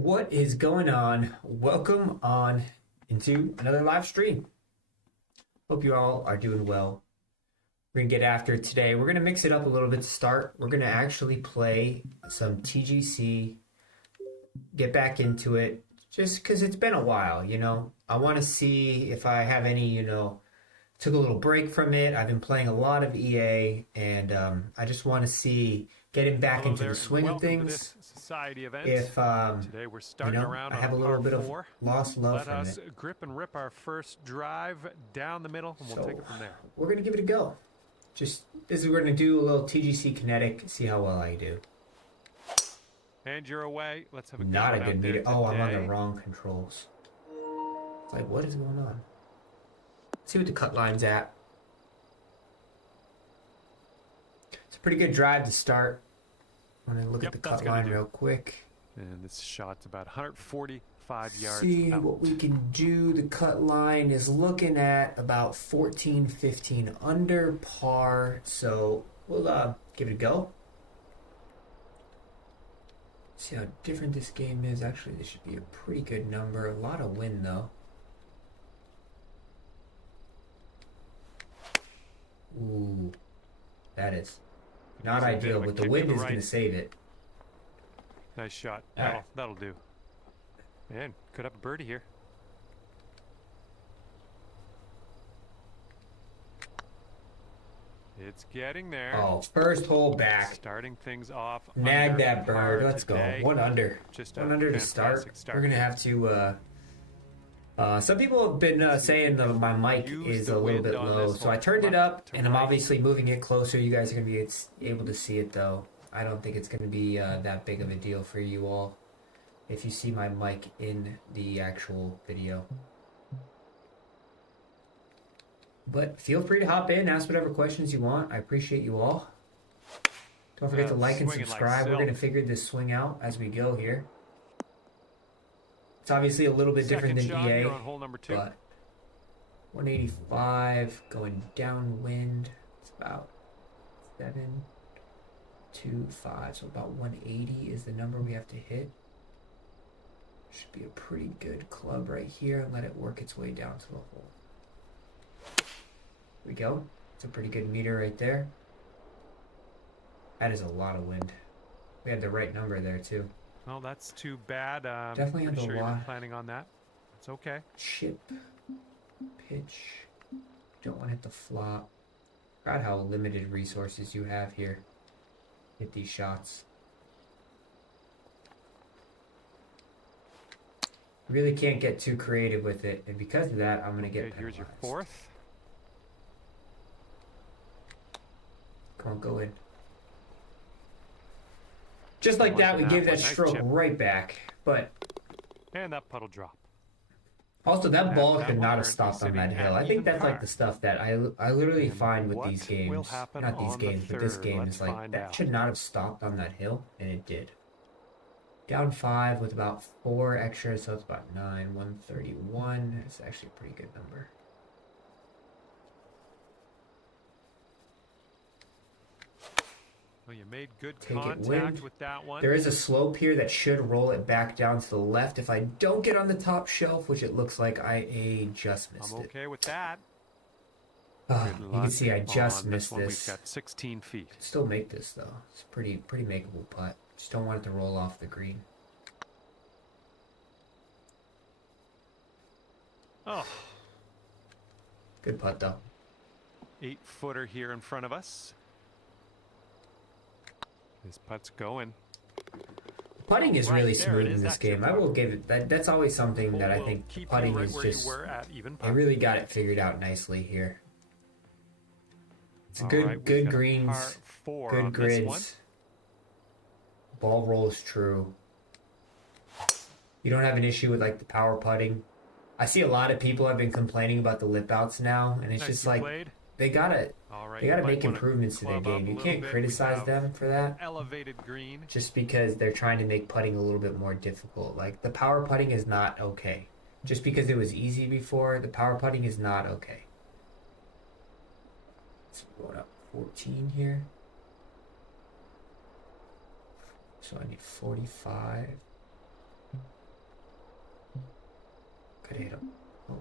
What is going on? Welcome on into another live stream. Hope you all are doing well. We're going to get after it today. We're going to mix it up a little bit to start. We're going to actually play some TGC, get back into it, just because it's been a while, you know. I want to see if I have any, took a little break from it. I've been playing a lot of EA, and I just want to see getting back into the swing of things. If Today we're starting around I have a little bit of lost love from it. Let us grip and rip our first drive down the middle, and we'll take it from there. We're gonna give it a go. Just this is we're gonna do a little TGC kinetic, see how well I do. And you're away. Let's have a not a good meter. Oh, I'm on the wrong controls. It's like, what is going on? Let's see what the cut line's at. It's a pretty good drive to start. I'm gonna look at the cut line real quick. And this shot's about 145 yards. See what we can do. The cut line is looking at about 14, 15 under par. So we'll give it a go. See how different this game is. Actually, this should be a pretty good number. A lot of wind though. Ooh, that is not ideal, but the wind is going to save it. Nice shot. That'll do. Man, could have a birdie here. It's getting there. Oh, first hole back. Starting things off. Nag that bird. Let's go. One under. Just one under to start. We're going to have to... some people have been saying that my mic is a little bit low, so I turned it up, and I'm obviously moving it closer. You guys are going to be able to see it, though. I don't think it's going to be that big of a deal for you all if you see my mic in the actual video. But feel free to hop in, ask whatever questions you want. I appreciate you all. Don't forget to like and subscribe. We're going to figure this swing out as we go here. It's obviously a little bit different than EA, on hole number 2. but 185 going downwind. It's about 725, so about 180 is the number we have to hit. Should be a pretty good club right here, and let it work its way down to the hole. Here we go. It's a pretty good meter right there. That is a lot of wind. We had the right number there too. Well, that's too bad. Definitely on the sure you were planning on that. It's okay. Chip, pitch. Don't want to hit the flop. God, how limited resources you have here. Hit these shots. Really can't get too creative with it, and because of that, I'm gonna get penalized. Here's your fourth. Come on, go in. Just like that, we gave that stroke right back. But and that puddle drop. Also, that ball could not have stopped on that hill. I think that's like the stuff that I literally find with these games. Not these games, but this game is like that should not have stopped on that hill, and it did. Down 5 with about 4 extra, so it's about 9. 131. It's actually a pretty good number. Well, you made good contact with that one. There is a slope here that should roll it back down to the left if I don't get on the top shelf, which it looks like I just missed it. I'm okay with that. You can see I just missed this. We've got 16 feet. Still make this though. It's a pretty makeable putt. Just don't want it to roll off the green. Oh. Good putt though. 8-footer here in front of us. This putt's going. Putting is really smooth in this game. I will give it that. That's always something that I think putting is just. They really got it figured out nicely here. It's good greens, good grids. Ball roll is true. You don't have an issue with like the power putting. I see a lot of people have been complaining about the lip outs now, and it's just like they gotta make improvements to their game. You can't criticize them for that. Elevated green. Just because they're trying to make putting a little bit more difficult. Like the power putting is not okay. Just because it was easy before, the power putting is not okay. It's going up 14 here. So I need 45. Could hit him. Oh.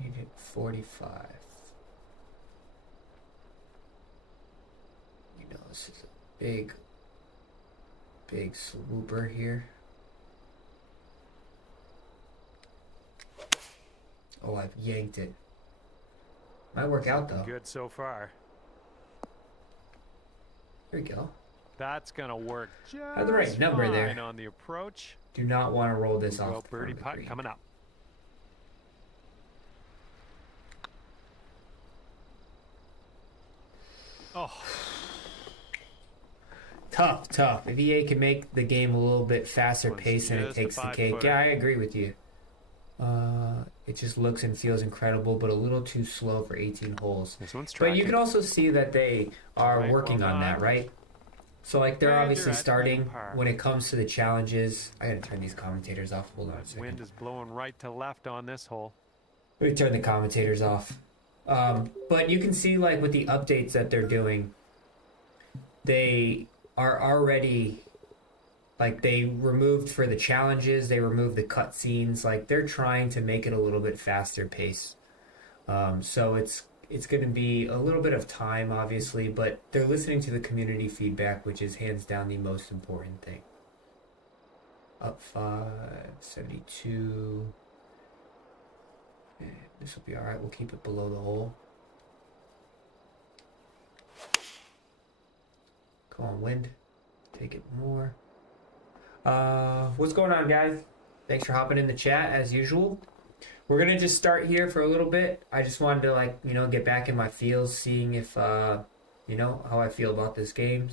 He hit 45. You know, this is a big swooper here. Oh, I've yanked it. Might work out though. Good so far. There we go. That's gonna work. Had the right number there. Fine on the approach. Do not want to roll this Well, off. The birdie front of the putt green. coming up. Oh, Tough. If EA can make the game a little bit faster One's paced and it just a takes the 5 cake. footer. Yeah, I agree with you. It just looks and feels incredible, but a little too slow for 18 holes. this one's But tracking. you can also see that they are Right, working well on that, done. right? So, like, they're And obviously you're at starting par. when it comes to the challenges. I gotta turn these commentators off. Hold on a second. Wind is blowing right to left on this hole. Let me turn the commentators off. But you can see, like, with the updates that they're doing, they are already, like, they removed for the challenges, they removed the cutscenes. Like, they're trying to make it a little bit faster pace. So it's going to be a little bit of time, obviously, but they're listening to the community feedback, which is hands down the most important thing. Up 572. This will be alright. We'll keep it below the hole. Come on, wind. Take it more. What's going on, guys? Thanks for hopping in the chat, as usual. We're going to just start here for a little bit. I just wanted to, like, you know, get back in my feels, seeing if, you know, how I feel about this game.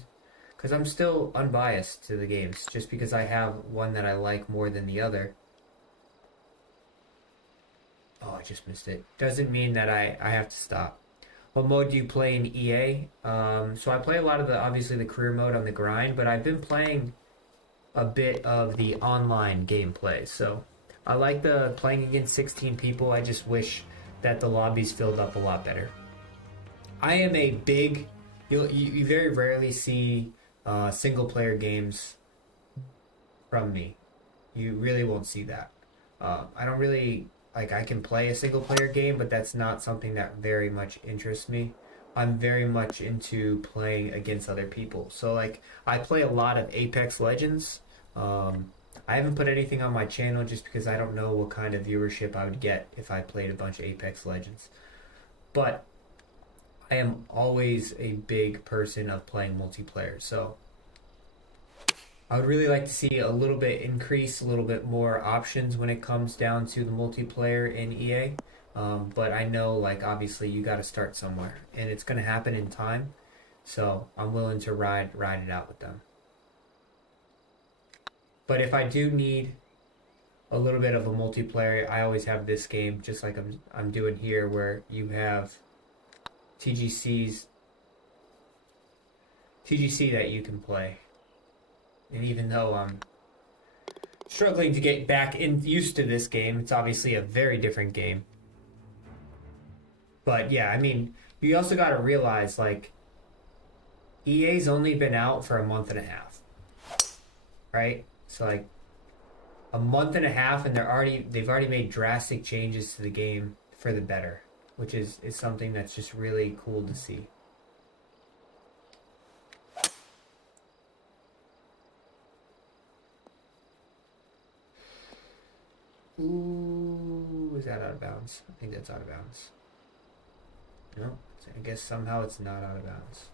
Because I'm still unbiased to the games, just because I have one that I like more than the other. Oh, I just missed it. Doesn't mean that I have to stop. What mode do you play in EA? So I play a lot of obviously the career mode on the grind, but I've been playing a bit of the online gameplay. So I like the playing against 16 people. I just wish that the lobbies filled up a lot better. I am a big... You very rarely see single player games from me. You really won't see that. I don't really... Like, I can play a single player game, but that's not something that very much interests me. I'm very much into playing against other people. So, like, I play a lot of Apex Legends. I haven't put anything on my channel just because I don't know what kind of viewership I would get if I played a bunch of Apex Legends. But I am always a big person of playing multiplayer. So I would really like to see a little bit increase, a little bit more options when it comes down to the multiplayer in EA. But I know, like, obviously you got to start somewhere, and it's going to happen in time. So I'm willing to ride it out with them. But if I do need a little bit of a multiplayer, I always have this game, just like I'm doing here, where you have TGC that you can play. And even though I'm struggling to get back used to this game, it's obviously a very different game. But yeah, I mean, you also got to realize, like, EA's only been out for a month and a half, right? So, like, a month and a half, and they've already made drastic changes to the game for the better, which is something that's just really cool to see. Ooh, is that out of bounds? I think that's out of bounds. No, I guess somehow it's not out of bounds.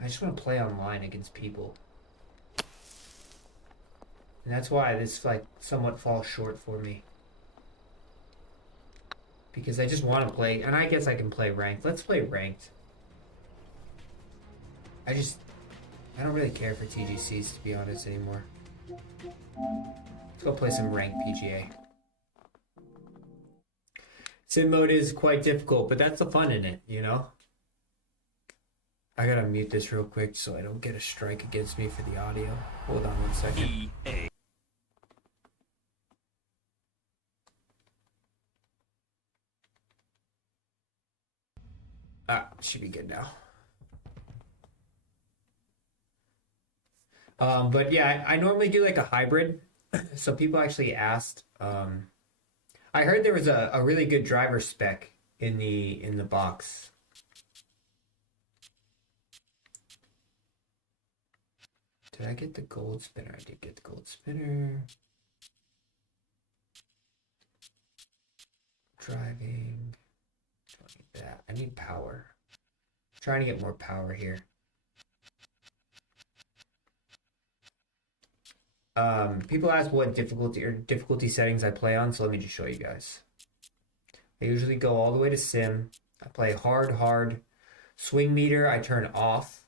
I just want to play online against people. And that's why this, like, somewhat falls short for me. Because I just want to play, and I guess I can play ranked. Let's play ranked. I don't really care for TGCs, to be honest, anymore. Let's go play some ranked PGA. Sim mode is quite difficult, but that's the fun in it, you know? I gotta mute this real quick so I don't get a strike against me for the audio. Hold on 1 second. EA. should be good now. But yeah, I normally do like a hybrid. So people actually asked. I heard there was a really good driver spec in the box. Did I get the gold spinner? I did get the gold spinner. Driving. Don't need that. I need power. I'm trying to get more power here. People ask what difficulty settings I play on, so let me just show you guys. I usually go all the way to sim. I play hard. Swing meter, I turn off.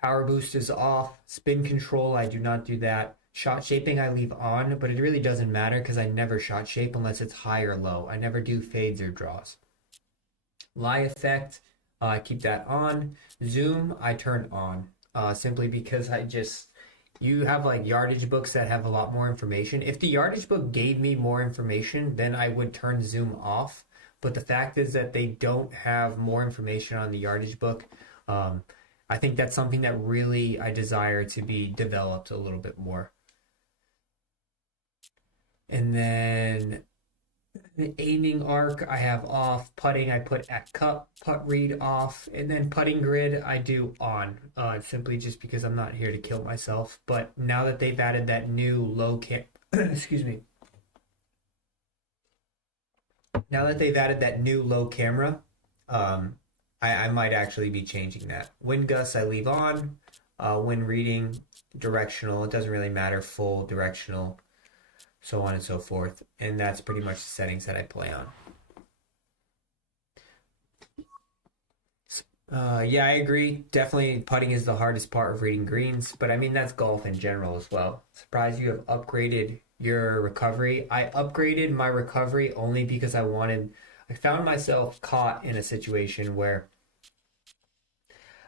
Power boost is off. Spin control, I do not do that. Shot shaping, I leave on, but it really doesn't matter because I never shot shape unless it's high or low. I never do fades or draws. Lie effect, I keep that on. Zoom, I turn on. Simply because you have like yardage books that have a lot more information. If the yardage book gave me more information, then I would turn zoom off. But the fact is that they don't have more information on the yardage book. I think that's something that really I desire to be developed a little bit more. And then the aiming arc I have off. Putting I put at cup. Putt read off. And then putting grid I do on. Simply just because I'm not here to kill myself. But now that they've added that new low excuse me. Now that they've added that new low camera, I might actually be changing that. Wind gusts I leave on. Wind reading, directional. It doesn't really matter. Full, directional, so on and so forth. And that's pretty much the settings that I play on. Yeah, I agree. Definitely putting is the hardest part of reading greens, but I mean, that's golf in general as well. Surprised you have upgraded your recovery. I upgraded my recovery only because I found myself caught in a situation where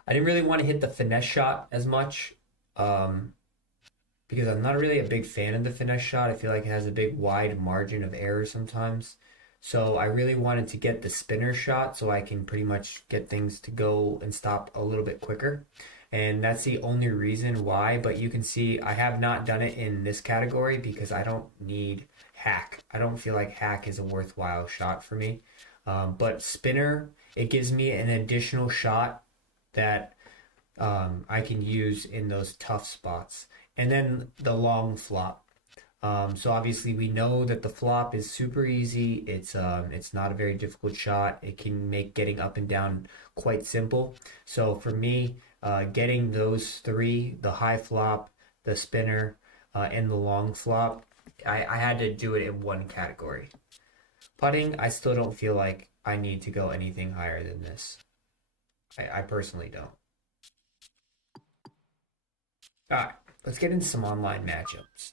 I didn't really want to hit the finesse shot as much because I'm not really a big fan of the finesse shot. I feel like it has a big wide margin of error sometimes. So I really wanted to get the spinner shot so I can pretty much get things to go and stop a little bit quicker. And that's the only reason why, but you can see I have not done it in this category because I don't need hack. I don't feel like hack is a worthwhile shot for me. But spinner, it gives me an additional shot that I can use in those tough spots. And then the long flop. So obviously we know that the flop is super easy. It's not a very difficult shot. It can make getting up and down quite simple. So for me, getting those three, the high flop, the spinner, and the long flop, I had to do it in one category. Putting, I still don't feel like I need to go anything higher than this. I personally don't. Alright, let's get into some online matchups.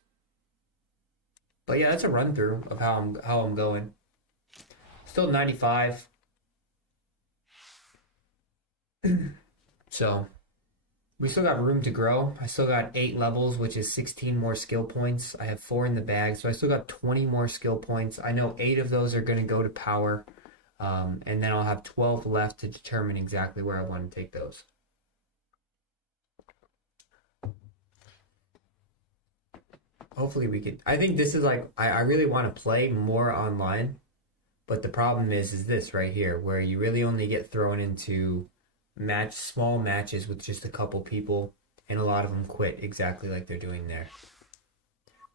But yeah, that's a run through of how I'm going. Still 95. So we still got room to grow. I still got 8 levels, which is 16 more skill points. I have 4 in the bag, so I still got 20 more skill points. I know 8 of those are going to go to power, and then I'll have 12 left to determine exactly where I want to take those. Hopefully we could. I think this is like I really want to play more online, but the problem is this right here where you really only get thrown into small matches with just a couple people, and a lot of them quit exactly like they're doing there.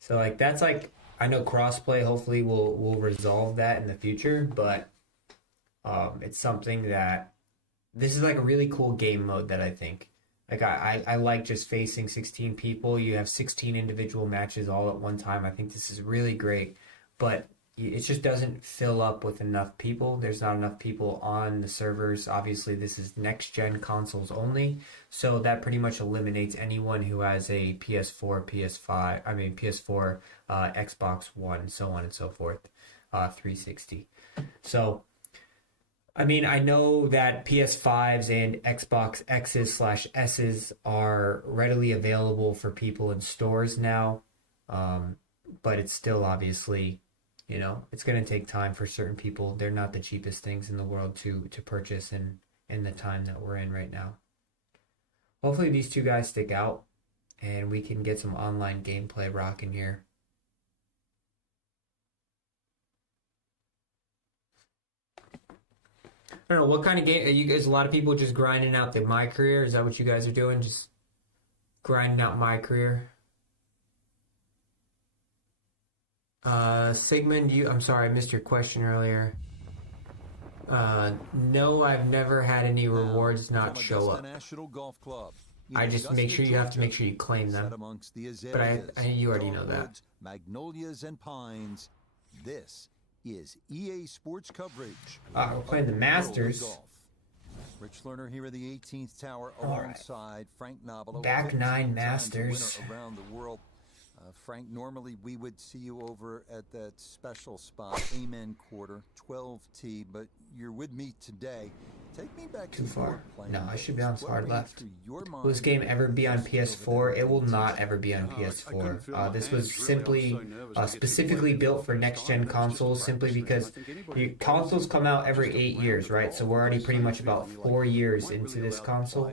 So like that's like I know crossplay hopefully will resolve that in the future, but it's something that this is like a really cool game mode that I think. Like I like just facing 16 people. You have 16 individual matches all at one time. I think this is really great, but it just doesn't fill up with enough people. There's not enough people on the servers. Obviously, this is next-gen consoles only, so that pretty much eliminates anyone who has a PS4, PS4, Xbox One, so on and so forth, 360. So I mean, I know that PS5s and Xbox X's/S's are readily available for people in stores now, but it's still obviously, it's going to take time for certain people. They're not the cheapest things in the world to purchase and in the time that we're in right now. Hopefully these two guys stick out and we can get some online gameplay rocking here. I don't know, what kind of game are you guys? A lot of people just grinding out the My Career. Is that what you guys are doing? Just grinding out My Career? Sigmund, I'm sorry, I missed your question earlier. No, I've never had any rewards not show up. I just make sure you have to make sure you claim them. But you already know that. Magnolias and pines. This is EA Sports coverage. We're playing the Masters. Rich Lerner here at the 18th Tower alongside Frank Nobilo. Back nine Masters. Around the world. Frank, normally we would see you over at that special spot, Amen Quarter, 12T, but you're with me today. Take me back Too to far. playing. No, I should be on hard left. Will Will this game ever be on PS4? It will not ever be on PS4. This was simply specifically built for next-gen consoles, simply because consoles come out every 8 years, right? So we're already pretty much about 4 years into this console.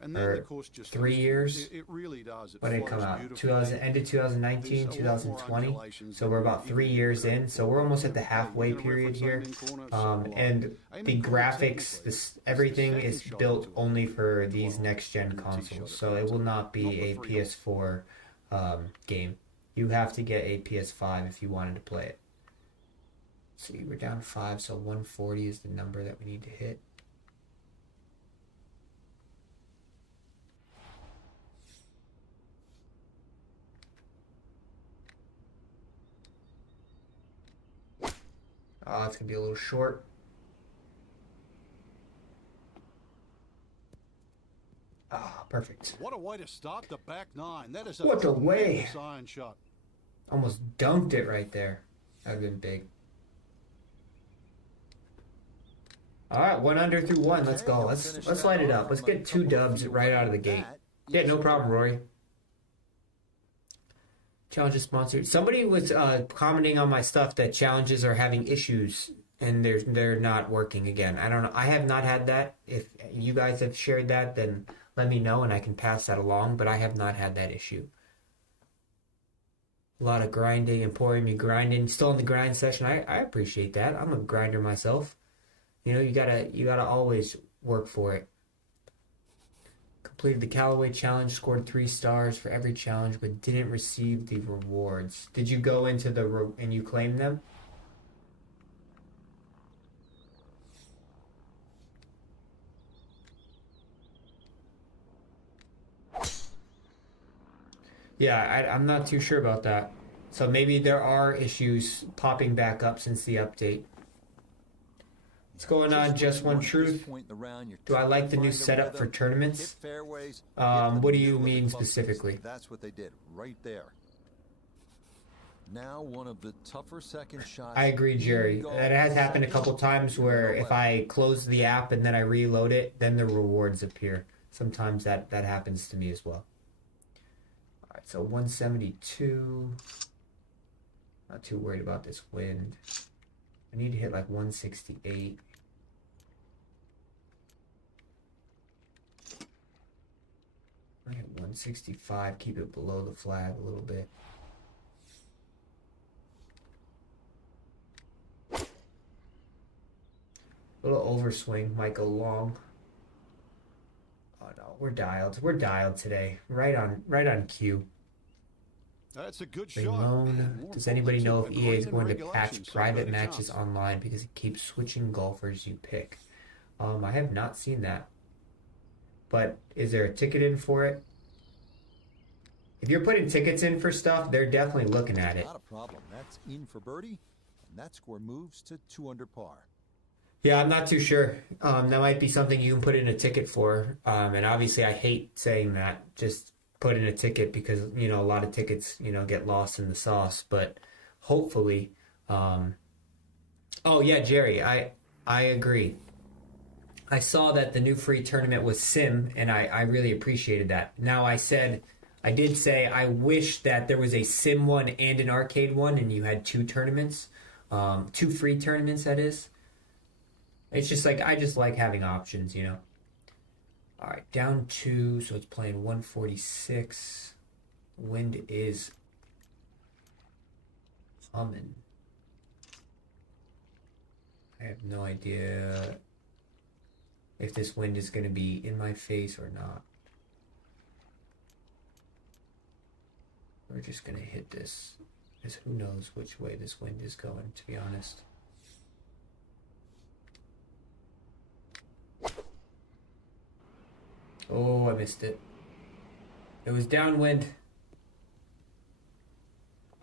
Or 3 years. When did it come out? Ended 2019, 2020. So we're about 3 years in. So we're almost at the halfway period here. And the graphics, everything is built only for these next-gen consoles. So it will not be a PS4 game. You have to get a PS5 if you wanted to play it. See, we're down 5, so 140 is the number that we need to hit. It's going to be a little short. Perfect. What a way to start the back nine. That is what a way. Iron shot. Almost dunked it right there. That would have been big. All right, 1 under through 1. Let's go. Let's light it up. Let's get 2 dubs right out of the gate. Yeah, no problem, Rory. Challenges sponsored. Somebody was commenting on my stuff that challenges are having issues and they're not working again. I don't know. I have not had that. If you guys have shared that, then let me know and I can pass that along. But I have not had that issue. A lot of grinding, Emporium, you grinding, still in the grind session. I appreciate that. I'm a grinder myself. You know, you gotta always work for it. Completed the Callaway challenge, scored 3 stars for every challenge, but didn't receive the rewards. Did you go into and you claim them? Yeah, I'm not too sure about that. So maybe there are issues popping back up since the update. What's going on, Just One Truth? Do I like the new setup for tournaments? What do you mean specifically? That's what they did right there. Now one of the tougher second shots. I agree, Jerry. That has happened a couple times where if I close the app and then I reload it, then the rewards appear. Sometimes that happens to me as well. All right, so 172. Not too worried about this wind. I need to hit like 168. I hit 165, keep it below the flag a little bit. A little overswing might go long. Oh no, we're dialed. We're dialed today. Right on cue. That's a good shot. Does anybody know if EA is going to patch private matches online because it keeps switching golfers you pick? I have not seen that. But is there a ticket in for it? If you're putting tickets in for stuff, they're definitely looking at it. Not a problem. That's in for birdie, and that score moves to 2 under par. Yeah, I'm not too sure. That might be something you can put in a ticket for. And obviously, I hate saying that. Just put in a ticket because, you know, a lot of tickets, you know, get lost in the sauce. But hopefully, oh yeah, Jerry, I agree. I saw that the new free tournament was Sim, and I really appreciated that. Now, I did say I wish that there was a Sim one and an arcade one, and you had 2 tournaments, 2 free tournaments, that is. It's just like I just like having options, you know. All right, down 2, so it's playing 146. Wind is humming. I have no idea if this wind is going to be in my face or not. We're just going to hit this, because who knows which way this wind is going, to be honest. Oh, I missed it. It was downwind.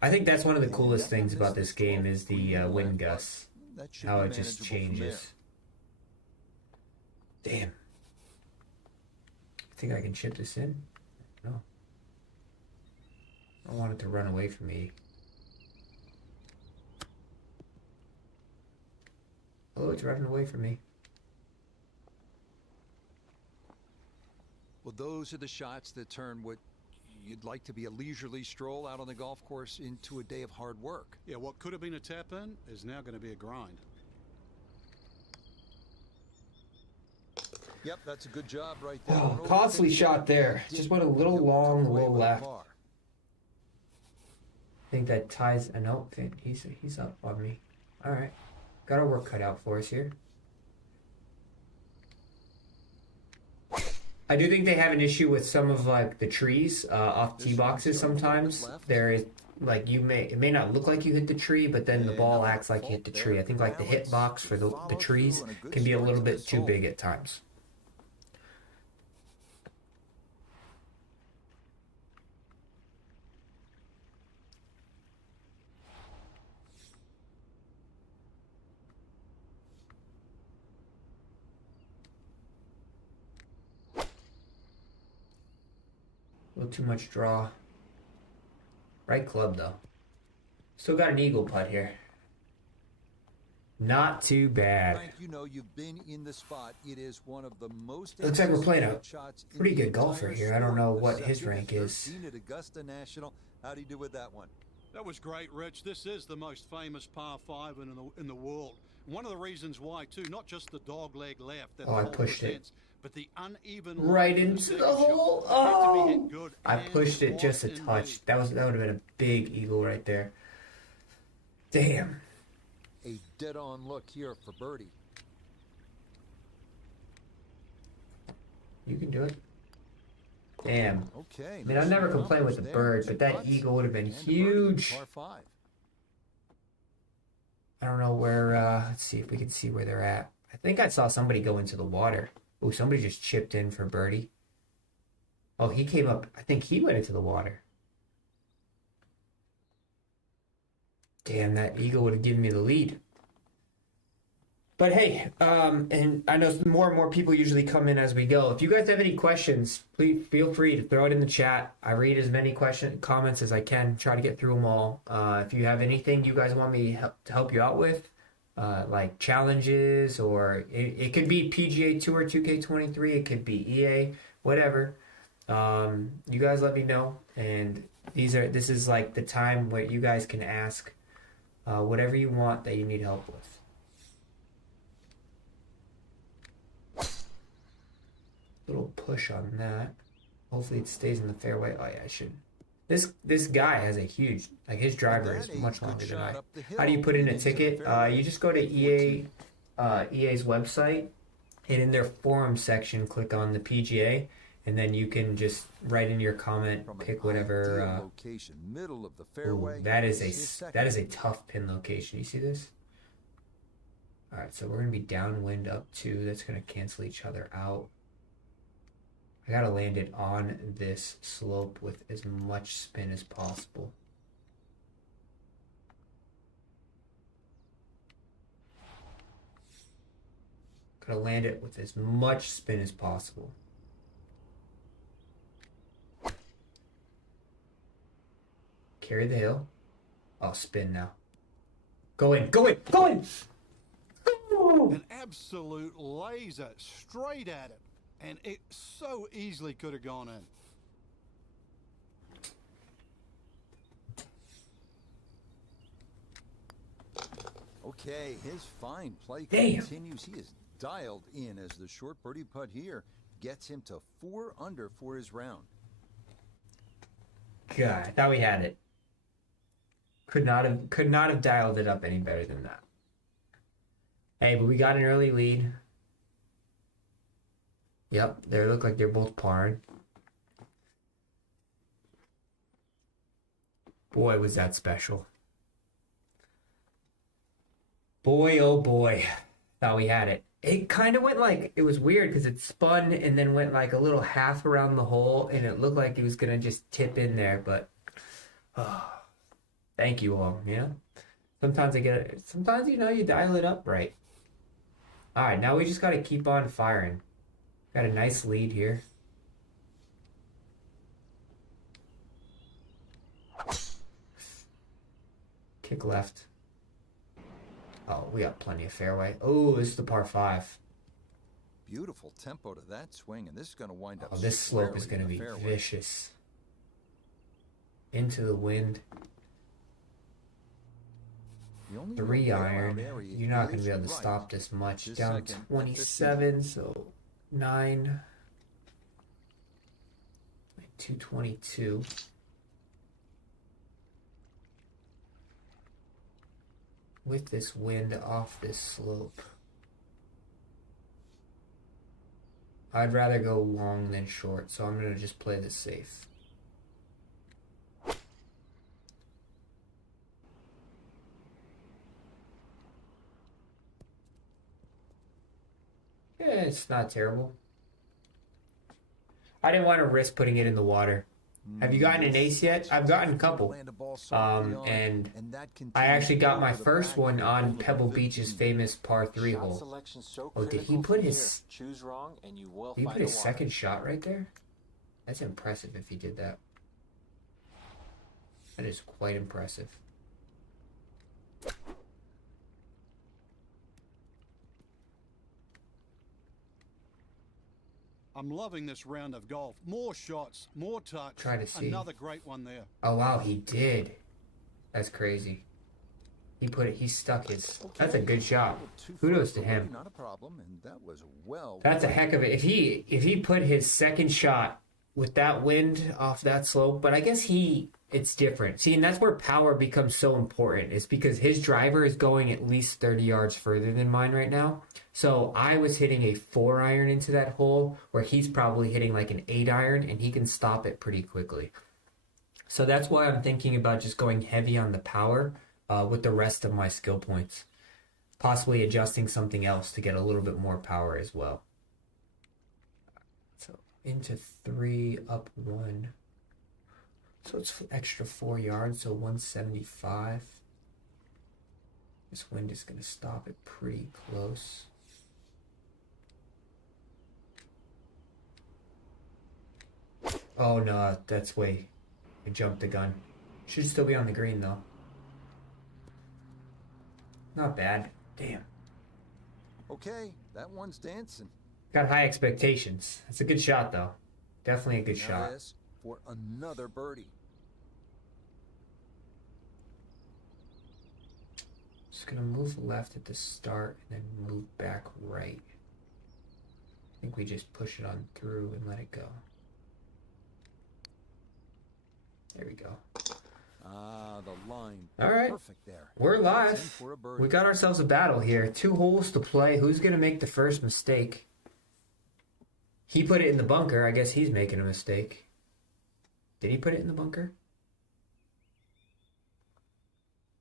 I think that's one of the coolest things about this game is the wind gusts. How it just changes. Damn. I think I can chip this in? No. I don't want it to run away from me. Oh, it's running away from me. Well, those are the shots that turn what you'd like to be a leisurely stroll out on the golf course into a day of hard work. Yeah, what could have been a tap-in is now going to be a grind. Yep, that's a good job right there. Oh, costly shot there. Just went a little long, a little left. I think that ties. No, he's up on me. All right, got our work cut out for us here. I do think they have an issue with some of like the trees off tee boxes. Sometimes there is like it may not look like you hit the tree, but then the ball acts like you hit the tree. I think like the hit box for the trees can be a little bit too big at times. A little too much draw. Right club though. Still got an eagle putt here. Not too bad. Frank, you know you've been in the spot. It is one of the most. Looks like we're playing a pretty good golfer here. I don't know what his rank is. At Augusta National. How do you do with that one? That was great, Rich. This is the most famous par 5 in the world. One of the reasons why, too, not just the dog leg left. That I pushed it. But the uneven Right into the hole. Oh! I pushed it just a touch. That would have been a big eagle right there. Damn. A dead-on look here for birdie. You can do it. Damn. Okay. I mean, I never complain with the bird, but that eagle would have been huge. I don't know where, let's see if we can see where they're at. I think I saw somebody go into the water. Oh, somebody just chipped in for birdie. Oh, he came up. I think he went into the water. Damn, that eagle would have given me the lead. But hey, and I know more and more people usually come in as we go. If you guys have any questions, please feel free to throw it in the chat. I read as many comments as I can, try to get through them all. If you have anything you guys want me to help you out with, like challenges, or it could be PGA Tour 2k23, it could be EA, whatever. You guys let me know, and this is like the time where you guys can ask whatever you want that you need help with. Little push on that. Hopefully it stays in the fairway. Oh yeah, I should. This guy has a huge, like his driver is much longer than I. How do you put in a ticket? You just go to EA's website, and in their forum section, click on the PGA, and then you can just write in your comment, pick whatever. Middle of the fairway. Ooh, that is a tough pin location. You see this? All right, so we're gonna be downwind up 2. That's gonna cancel each other out. I gotta land it on this slope with as much spin as possible. Gotta land it with as much spin as possible. Carry the hill. Oh, spin now. Go in, go in, go in! Go! An absolute laser straight at it. And it so easily could have gone in. Okay, his fine play Damn. continues. He is dialed in as the short birdie putt here gets him to 4 under for his round. God, I thought we had it. Could not have dialed it up any better than that. Hey, but we got an early lead. Yep, they look like they're both parring. Boy, was that special. Boy, oh boy. Thought we had it. It kind of went like, it was weird because it spun and then went like a little half around the hole and it looked like it was going to just tip in there, but thank you all, you know? Sometimes you know, you dial it up right. All right, now we just got to keep on firing. Got a nice lead here. Kick left. Oh, we got plenty of fairway. Oh, this is the par 5. Beautiful tempo to that swing, and this is going to wind up. Oh, this slope is going to be vicious. Into the wind. 3 iron. You're not going to be able to stop this much. Down 27, so 9. 222. With this wind off this slope. I'd rather go long than short, so I'm going to just play this safe. Yeah, it's not terrible. I didn't want to risk putting it in the water. Have you gotten an ace yet? I've gotten a couple. And I actually got my first one on Pebble Beach's famous par 3 hole. Oh, did he put his second shot right there? That's impressive if he did that. That is quite impressive. I'm loving this round of golf. More shots, more touch. Try to see. Another great one there. Oh wow, he did. That's crazy. He stuck his. That's a good shot. Kudos to him. Not a problem, and that was well. That's a heck of it. If he put his second shot with that wind off that slope, but I guess it's different. See, and that's where power becomes so important. It's because his driver is going at least 30 yards further than mine right now. So I was hitting a 4 iron into that hole where he's probably hitting like an 8 iron and he can stop it pretty quickly. So that's why I'm thinking about just going heavy on the power with the rest of my skill points. Possibly adjusting something else to get a little bit more power as well. So into 3, up 1. So it's extra 4 yards, so 175. This wind is going to stop it pretty close. Oh no, that's way. I jumped the gun. Should still be on the green though. Not bad. Damn. Okay, that one's dancing. Got high expectations. That's a good shot though. Definitely a good shot. For another birdie. Just gonna move left at the start and then move back right. I think we just push it on through and let it go. There we go. The line. All right. Perfect there. We're live. We got ourselves a battle here. 2 holes to play. Who's gonna make the first mistake? He put it in the bunker. I guess he's making a mistake. Did he put it in the bunker?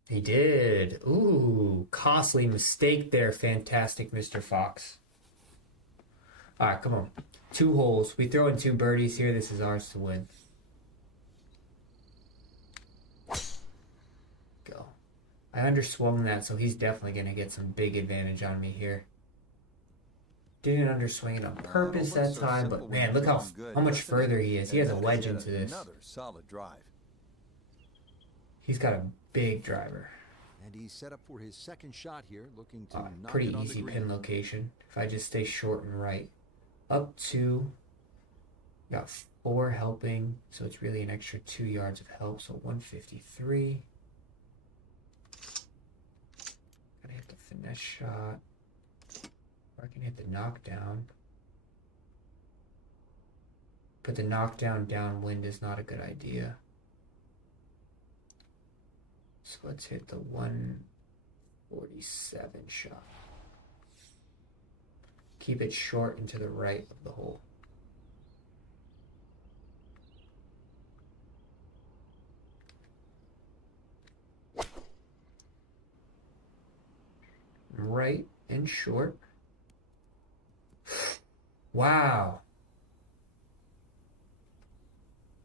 He did. Ooh, costly mistake there. Fantastic, Mr. Fox. All right, come on. 2 holes. We throw in 2 birdies here. This is ours to win. Go. I underswung that, so he's definitely going to get some big advantage on me here. Didn't underswing it on purpose that time, but man, look how much further he is. He has a wedge into this. Another solid drive. He's got a big driver. And he's set up for his second shot here, looking to knock pretty it on easy the pin green. location. If I just stay short and right. Up 2. Got 4 helping, so it's really an extra 2 yards of help. So 153. Gotta hit the finesse shot. Or I can hit the knockdown. But the knockdown downwind is not a good idea. So let's hit the 147 shot. Keep it short and to the right of the hole. Right and short. Wow.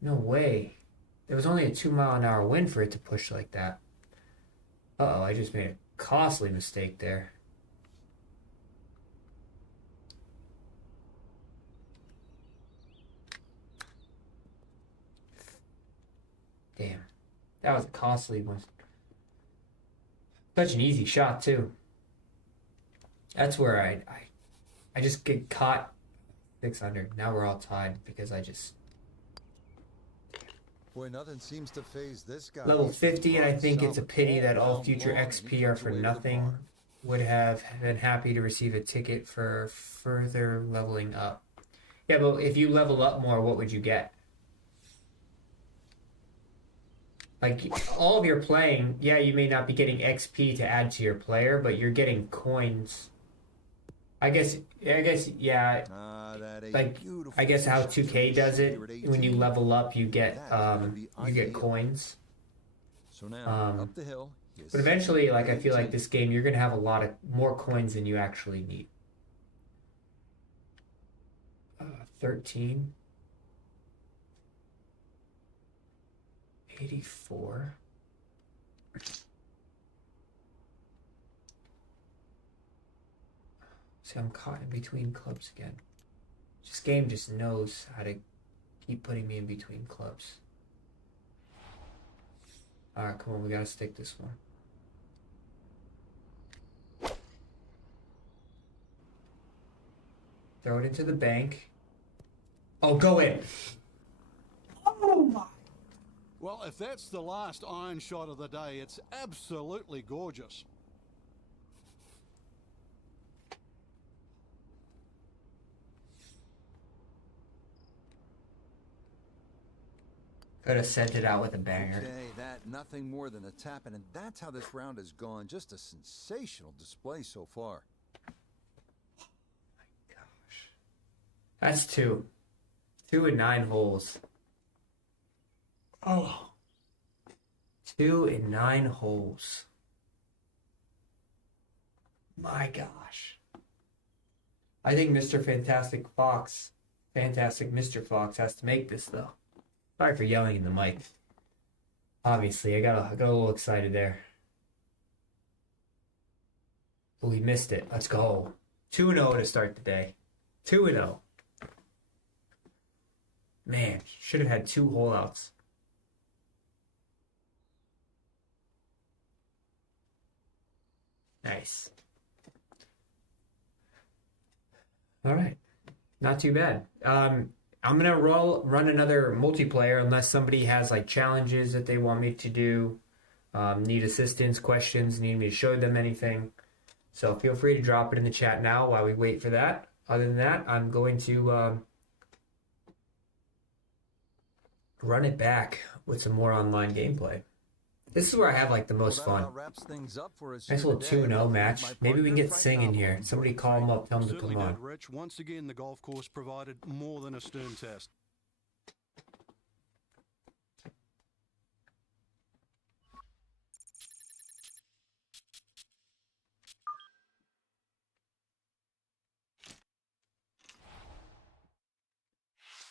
No way. There was only a 2-mile-an-hour wind for it to push like that. Uh-oh, I just made a costly mistake there. Damn. That was a costly one. Such an easy shot, too. That's where I just get caught 600. Now we're all tied because I just... Boy, nothing seems to phase this guy. Level 50, and I think it's a pity that all future XP are for nothing. Would have been happy to receive a ticket for further leveling up. Yeah, but if you level up more, what would you get? Like, all of your playing, yeah, you may not be getting XP to add to your player, but you're getting coins. I guess, yeah. Like, I guess how 2K does it, when you level up, you get coins. So now, up the hill. But eventually, like, I feel like this game, you're going to have a lot of more coins than you actually need. 13. 84. See, I'm caught in between clubs again. This game just knows how to keep putting me in between clubs. Alright, come on, we gotta stick this one. Throw it into the bank. Oh, go in! Oh my! Well, if that's the last iron shot of the day, it's absolutely gorgeous. Could have sent it out with a banger. Okay, that nothing more than a tap, and that's how this round has gone. Just a sensational display so far. Gosh. That's 2. 2 and 9 holes. Oh. 2 and 9 holes. My gosh. I think Mr. Fantastic Mr. Fox has to make this though. Sorry for yelling in the mic. Obviously, I got a little excited there. But we missed it. Let's go. 2-0 to start the day. 2-0. Man, should have had 2 hole outs. Nice. All right. Not too bad. I'm going to run another multiplayer unless somebody has like challenges that they want me to do, need assistance, questions, need me to show them anything. So feel free to drop it in the chat now while we wait for that. Other than that, I'm going to run it back with some more online gameplay. This is where I have like the most fun. Nice little 2-0 match. Maybe we can get Singh in here. Somebody call him up, tell him to come on. Rich. Once again, the golf course provided more than a stern test.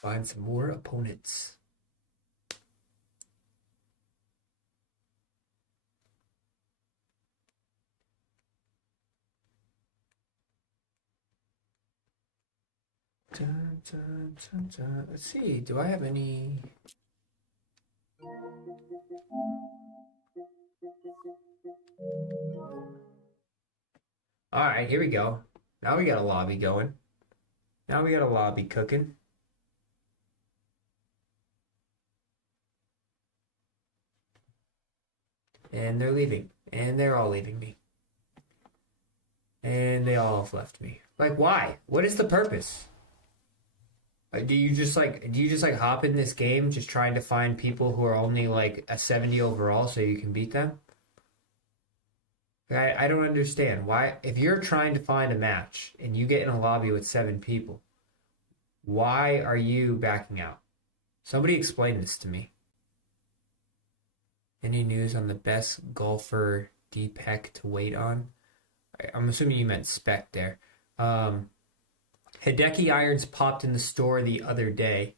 Find some more opponents. Dun, dun, dun, dun. Let's see, do I have any... Alright, here we go. Now we got a lobby going. Now we got a lobby cooking. And they're leaving. And they're all leaving me. And they all have left me. Like, why? What is the purpose? Like, do you just hop in this game just trying to find people who are only like a 70 overall so you can beat them? I don't understand why. If you're trying to find a match and you get in a lobby with 7 people, why are you backing out? Somebody explain this to me. Any news on the best golfer DPEC to wait on? I'm assuming you meant spec there. Hideki irons popped in the store the other day,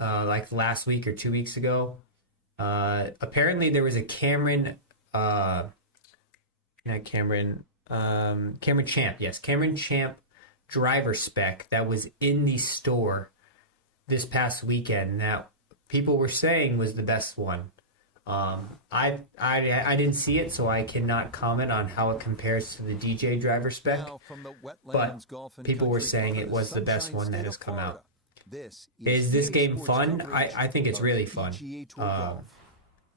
like last week or 2 weeks ago. Apparently there was a Cameron Champ. Yes, Cameron Champ driver spec that was in the store this past weekend that people were saying was the best one. I didn't see it, so I cannot comment on how it compares to the DJ driver spec. But people were saying it was the best one that has come out. Is this game fun? I think it's really fun.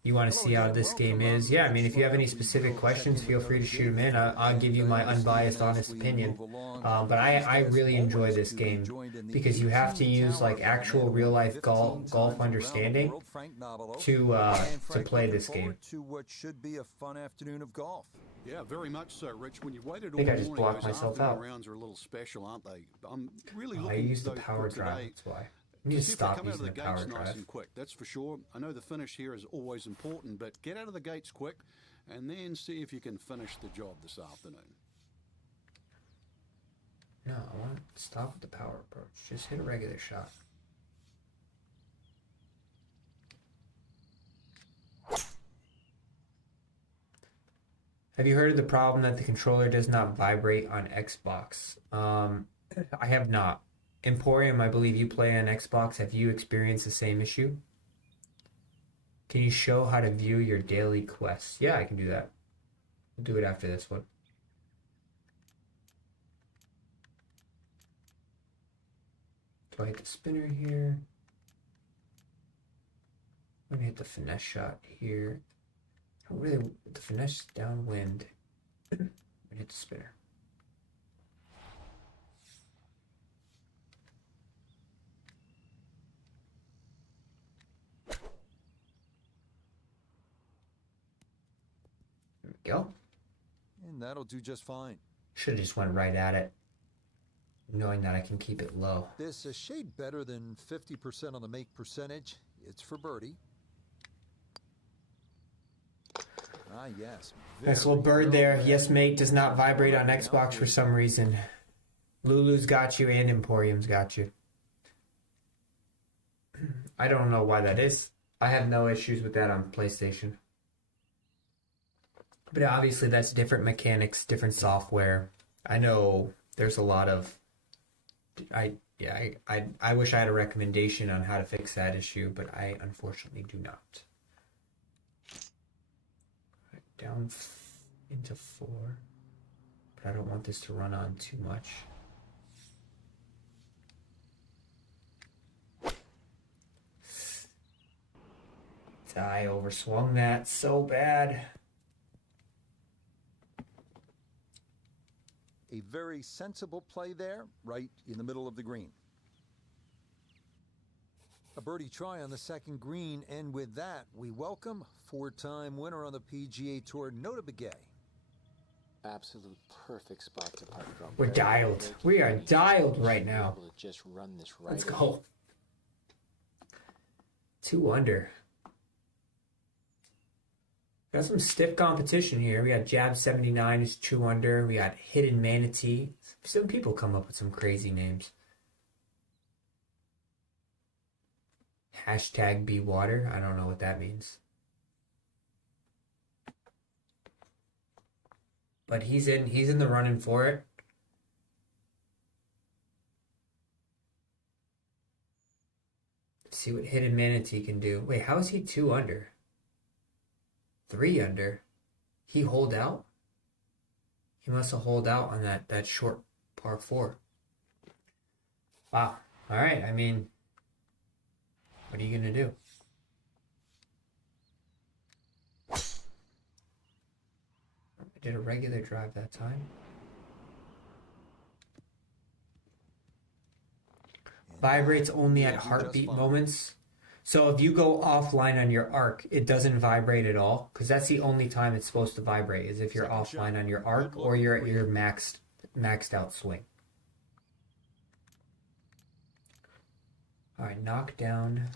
You want to see how this game is? Yeah, I mean, if you have any specific questions, feel free to shoot them in. I'll give you my unbiased, honest opinion. But I really enjoy this game because you have to use like actual real-life golf understanding to play this game. To what should be a fun afternoon of golf. Yeah, very much so, Rich. When you waited all I think I just morning, blocked those myself afternoon out. rounds are a little special, aren't they? I'm really I looking used the though, power for drive, today. that's why. I need to See if they stop come out of using the the power gates nice drive. and quick, that's for sure. I know the finish here is always important, but get out of the gates quick and then see if you can finish the job this afternoon. No, I want to stop with the power approach. Just hit a regular shot. Have you heard of the problem that the controller does not vibrate on Xbox? I have not. Emporium, I believe you play on Xbox. Have you experienced the same issue? Can you show how to view your daily quests? Yeah, I can do that. We'll do it after this one. Do I hit the spinner here? I'm gonna hit the finesse shot here. I don't really, the finesse is downwind. I'm gonna hit the spinner. There we go. And that'll do just fine. Should have just went right at it, knowing that I can keep it low. This a shade better than 50% on the make percentage. It's for birdie. Ah, yes. Nice little bird there. Yes, mate does not vibrate on Xbox for some reason. Lulu's got you and Emporium's got you. I don't know why that is. I have no issues with that on PlayStation. But obviously that's different mechanics, different software. I know there's a lot of... I wish I had a recommendation on how to fix that issue, but I unfortunately do not. Down into 4, but I don't want this to run on too much. I overswung that so bad. A very sensible play there, right in the middle of the green. A birdie try on the second green, and with that, we welcome four-time winner on the PGA Tour, Nota Begay. Absolute perfect spot to park from. We're dialed. We are dialed right now. Able to just run this right. Let's go. 2 under. Got some stiff competition here. We got Jab 79 is 2 under. We got Hidden Manatee. Some people come up with some crazy names. Hashtag Be Water. I don't know what that means. But he's in the running for it. Let's see what Hidden Manatee can do. Wait, how is he 2 under? 3 under? He hold out? He must have hold out on that short par 4. Wow. All right. I mean, what are you going to do? did a regular drive that time. Vibrates only at heartbeat moments. So if you go offline on your arc, it doesn't vibrate at all, because that's the only time it's supposed to vibrate, is if you're offline on your arc or you're at your maxed out swing. All right, knock down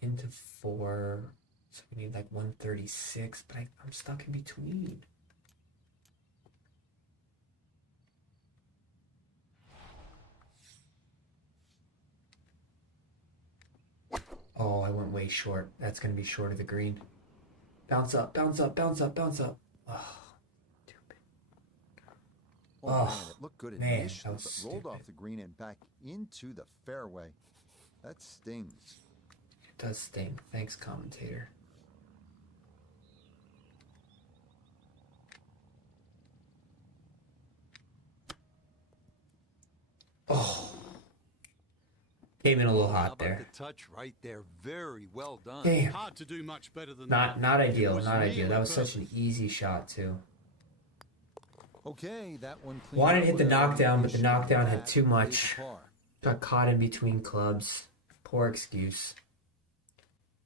into 4. So we need like 136, but I'm stuck in between. Oh, I went way short. That's going to be short of the green. Bounce up, bounce up, bounce up, bounce up. Oh, stupid. Oh, man, it looked good man, initially, that was but rolled stupid. off the green and back into the fairway. That stings. It does sting. Thanks, commentator. Oh. Came in a little hot there. The touch right there. Very well done. Damn. Hard to do much better than Not that. ideal, It was not ideal. nearly That was such an perfect. easy shot, too. Okay, that one cleaned Wanted up to hit the without any knockdown, but the issue. knockdown had That too is a much. par. Got caught in between clubs. Poor excuse.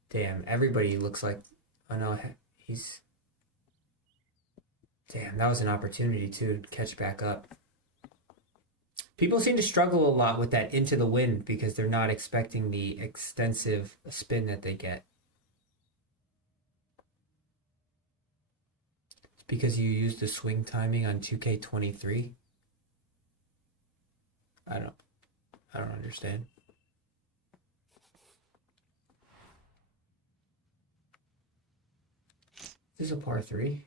Damn, everybody looks like... Oh no, he's... Damn, that was an opportunity too to catch back up. People seem to struggle a lot with that into the wind because they're not expecting the extensive spin that they get. It's because you use the swing timing on 2k23. I don't understand. This is a par 3.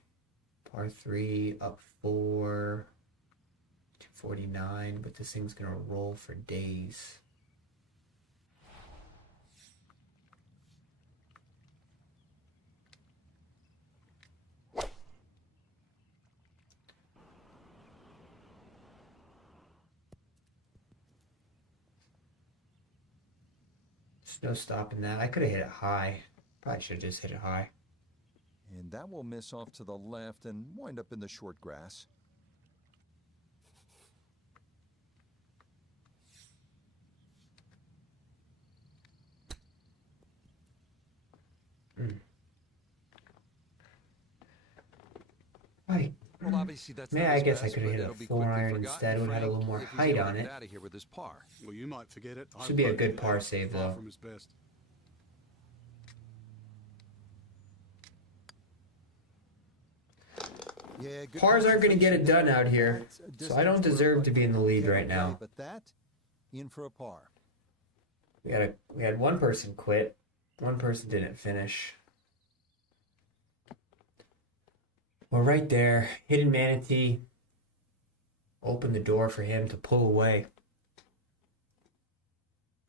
Par 3 up 4. 249, but this thing's gonna roll for days. There's no stopping that. I could have hit it high. Probably should have just hit it high. And that will miss off to the left and wind up in the short grass. Right. Well, obviously that's Man, not I his guess I best, could have but hit a it'll be 4 quickly iron forgotten. instead. It would have had a little more Frank, if he's height able on to it. get out of here with his par. Well, you might forget it. Should be a I'm good perfect par now, save, far though. from his best. Yeah, good Pars aren't going to get it concentration done out here, That's a so I don't distance deserve where to be in the lead get right away, now. But that, in for a par. We had one person quit. One person didn't finish. Well, right there, hidden manatee opened the door for him to pull away.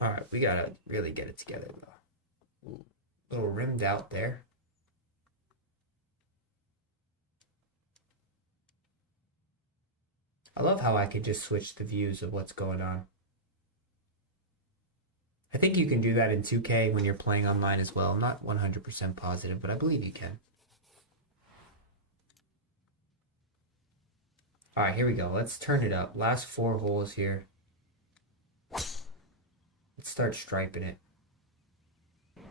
All right, we gotta really get it together though. Ooh, little rimmed out there. I love how I could just switch the views of what's going on. I think you can do that in 2K when you're playing online as well. I'm not 100% positive, but I believe you can. All right, here we go. Let's turn it up. Last 4 holes here. Let's start striping it. I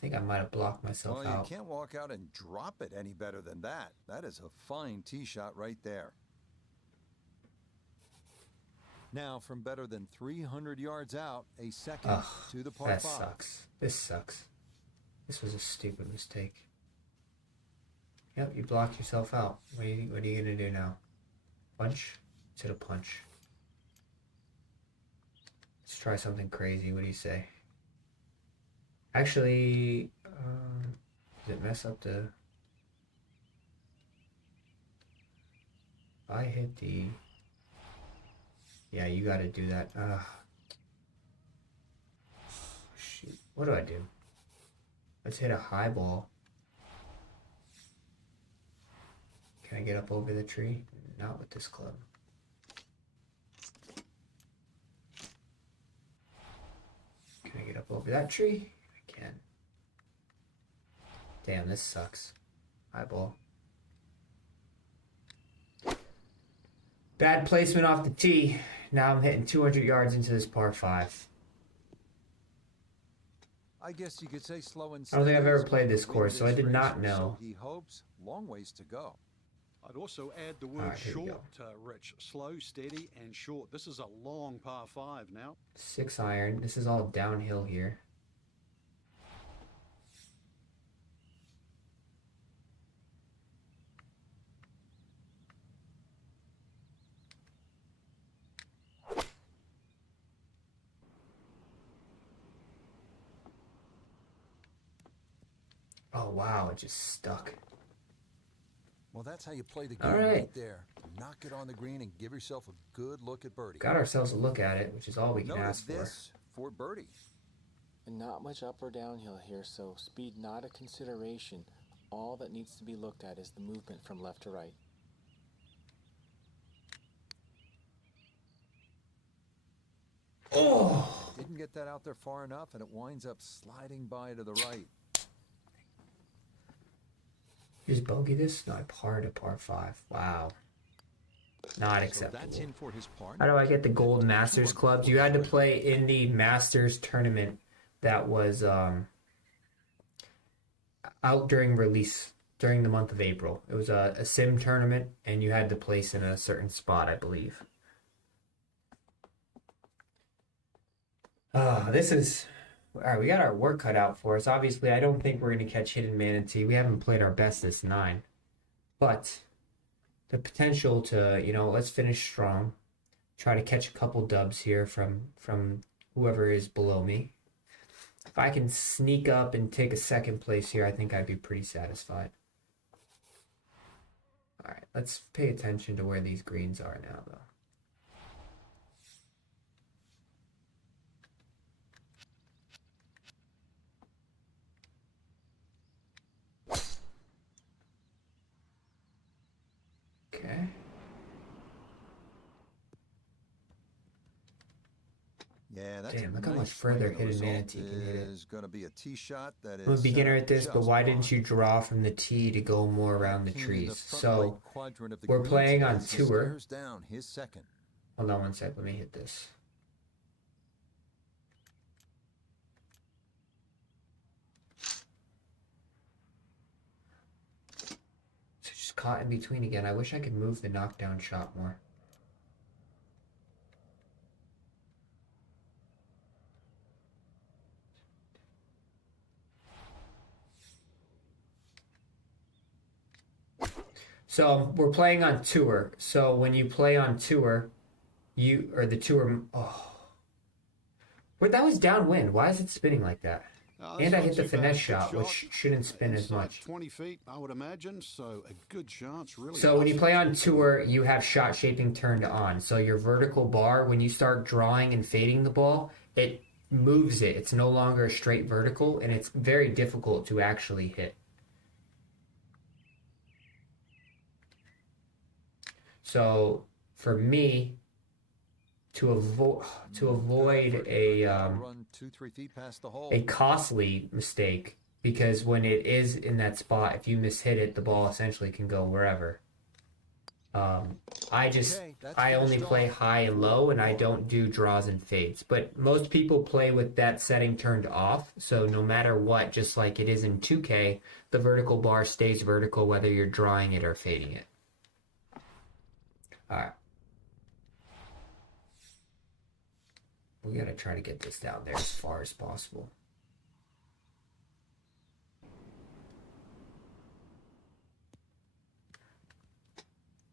think I might have blocked myself Well, out. you can't walk out and drop it any better than that. That is a fine tee shot right there. Now, from better than 300 yards out, a second Ugh, to the par that 5. sucks. This sucks. This was a stupid mistake. Yep, you blocked yourself out. What are you gonna do now? Punch? Let's hit a punch. Let's try something crazy. What do you say? Actually, does it mess up the... I hit the... Yeah, you gotta do that. Shoot. What do I do? Let's hit a high ball. Can I get up over the tree? Not with this club. Can I get up over that tree? I can. Damn, this sucks. High ball. Bad placement off the tee. Now I'm hitting 200 yards into this par 5. I guess you could say slow and I don't think I've steady ever is played what this will course, win so I this did race, not or know. So he hopes. Long ways to go. I'd also add the word Alright, here we short, Rich. Slow, steady, and short. This is a long par 5 now. 6 iron. This is all downhill here. Oh wow, it just stuck. Well, that's how you play the All game right. right there. Knock it on the green and give yourself a good look at birdie. Got ourselves a look at it, which is all we can Notice ask for. this for birdie. And not much up or downhill here, so speed not a consideration. All that needs to be looked at is the movement from left to right. Oh! Didn't get that out there far enough, and it winds up sliding by to the right. You just bogey this? No, I parred a par 5. Wow. Not So acceptable. that's in for his par. How do I get the gold Masters clubs? You had to play in the Masters tournament that was out during release during the month of April. It was a sim tournament, and you had to place in a certain spot, I believe. This is... All right, we got our work cut out for us. Obviously, I don't think we're going to catch Hidden Manatee. We haven't played our best this 9. But the potential to, you know, let's finish strong. Try to catch a couple dubs here from whoever is below me. If I can sneak up and take a second place here, I think I'd be pretty satisfied. All right, let's pay attention to where these greens are now, though. Okay. Yeah, that's Damn, a look how nice much swing, further and the Hidden result Manatee can hit it. is going to be a tee shot that is I'm a beginner at this, just but why fine. didn't you draw from the tee to go more around the King in trees? front So, right quadrant of the we're greens playing on as he tour. stares down his second. Hold on one sec, let me hit this. So just caught in between again. I wish I could move the knockdown shot more. So we're playing on tour. So when you play on tour, the tour. Oh, where that was downwind. Why is it spinning like that? That's And I not hit the too bad. finesse Good shot, which shouldn't spin as Inside much. 20 feet, I would imagine. So a good chance, really. So when you play on awesome. tour, you have shot shaping turned on. So your vertical bar, when you start drawing and fading the ball, it moves it. It's no longer a straight vertical, and it's very difficult to actually hit. So for me, to avoid Run 2-3 feet past the hole. a costly mistake, because when it is in that spot, if you mishit it, the ball essentially can go wherever. I only play high and low, and I don't do draws and fades. But most people play with that setting turned off, so no matter what, just like it is in 2K, the vertical bar stays vertical whether you're drawing it or fading it. Alright. We gotta try to get this down there as far as possible.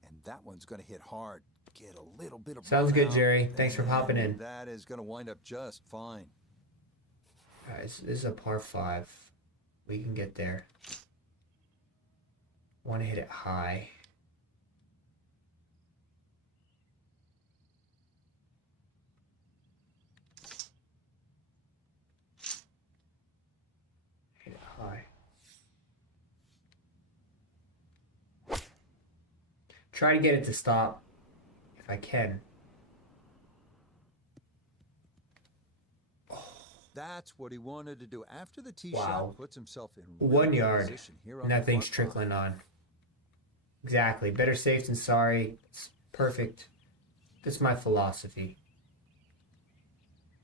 And that one's going to hit hard. Get a little bit of Sounds good, burnout, Jerry. Thanks for hopping in. and that is going to wind up just fine. Alright, this is a par 5. We can get there. Want to hit it high. Hit it high. Try to get it to stop if I can. That's what he wanted to do. After the tee Wow. shot, puts himself in 1 really good yard, position here on and the that thing's par five. trickling on. Exactly. Better safe than sorry. It's perfect. That's my philosophy.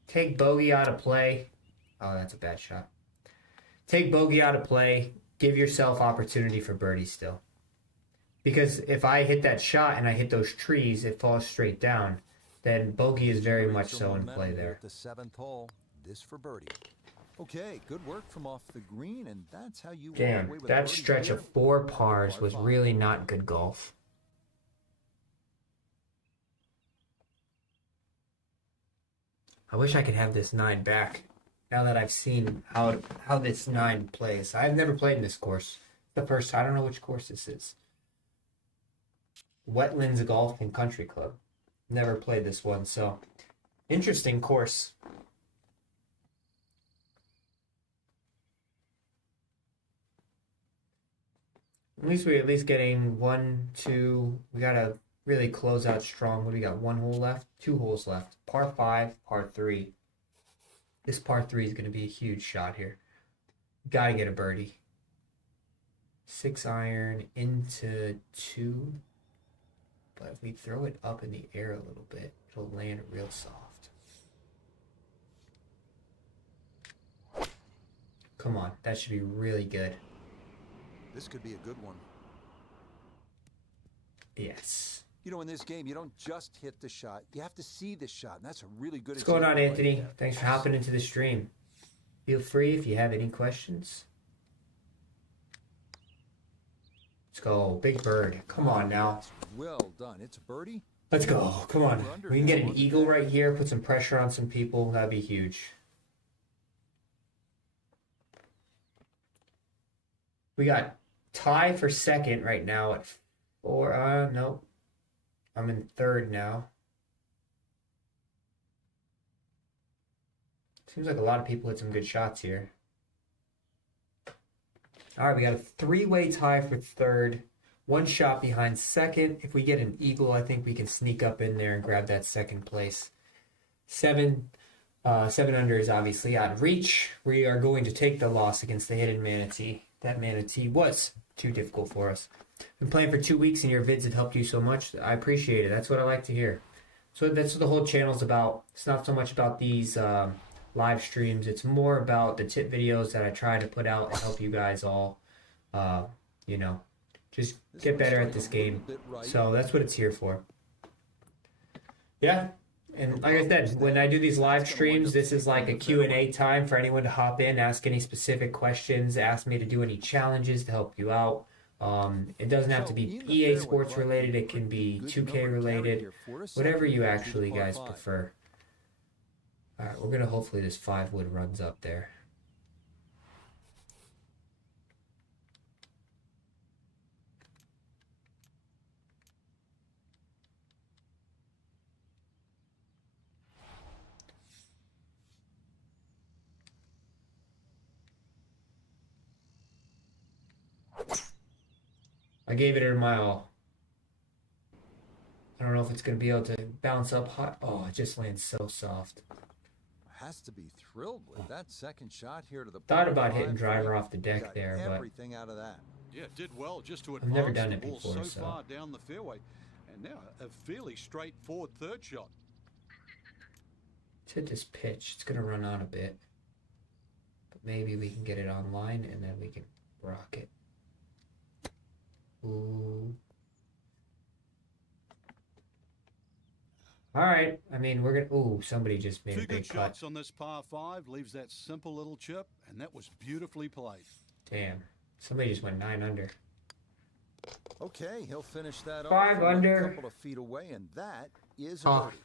Take bogey out of play. Oh, that's a bad shot. Take bogey out of play. Give yourself opportunity for birdie still. Because if I hit that shot and I hit those trees, it falls straight down. Then bogey is very much so in play there. At the 7th hole, this for birdie. Okay, good work from off the green, and that's how you walk Damn, away with a that birdie stretch here. of 4 pars Par was five. really not good golf. I wish I could have this 9 back. Now that I've seen how this 9 plays. I've never played in this course. The first, I don't know which course this is. Wetlands Golf and Country Club. Never played this one, so interesting course. At least we're getting 1, 2. We gotta really close out strong. What do we got? 1 hole left? 2 holes left. Par 5, par 3. This par 3 is gonna be a huge shot here. Gotta get a birdie. 6 iron into 2. But if we throw it up in the air a little bit, it'll land real soft. Come on, that should be really good. This could be a good one. Yes. You know, in this game, you don't just hit the shot. You have to see the shot, and that's a really good What's going on, example right Anthony? there. Thanks for hopping into the stream. Feel free if you have any questions. Let's go. Big bird. Come on now. Well done. It's a birdie. Let's go. Come on. We can get an eagle right here, put some pressure on some people. That'd be huge. We got tie for second right now at 4. No. I'm in 3rd now. Seems like a lot of people hit some good shots here. All right, we got a 3-way tie for 3rd. 1 shot behind 2nd. If we get an eagle, I think we can sneak up in there and grab that 2nd place. 7 under is obviously out of reach. We are going to take the loss against the hidden manatee. That manatee was too difficult for us. Been playing for 2 weeks and your vids have helped you so much. I appreciate it. That's what I like to hear. So that's what the whole channel's about. It's not so much about these live streams. It's more about the tip videos that I try to put out and help you guys all, just get better at this game. So that's what it's here for. Yeah. And like I said, when I do these live streams, this is like a Q&A time for anyone to hop in, ask any specific questions, ask me to do any challenges to help you out. It doesn't have to be EA Sports related. It can be 2K related, whatever you actually guys prefer. All right, we're going to hopefully this 5-wood runs up there. I gave it my all. I don't know if it's going to be able to bounce up high. Oh, it just lands so soft. Has to be thrilled with that second shot here to the Thought par about five. hitting driver off the deck Got there, but everything out of that. Yeah, it did well just to I've never advance done the it ball before, so so. far down the fairway. And now a fairly straightforward 3rd shot. let's hit this pitch. It's going to run on a bit. But maybe we can get it online and then we can rock it. Ooh. All right. I mean, we're going to... Ooh, somebody just made 2 a big good cut. shots on this par 5 leaves that simple little chip, and that was beautifully played. Damn. Somebody just went 9 under. Okay, he'll finish that 5 off from under. a couple of feet away, and that is a Tough. birdie.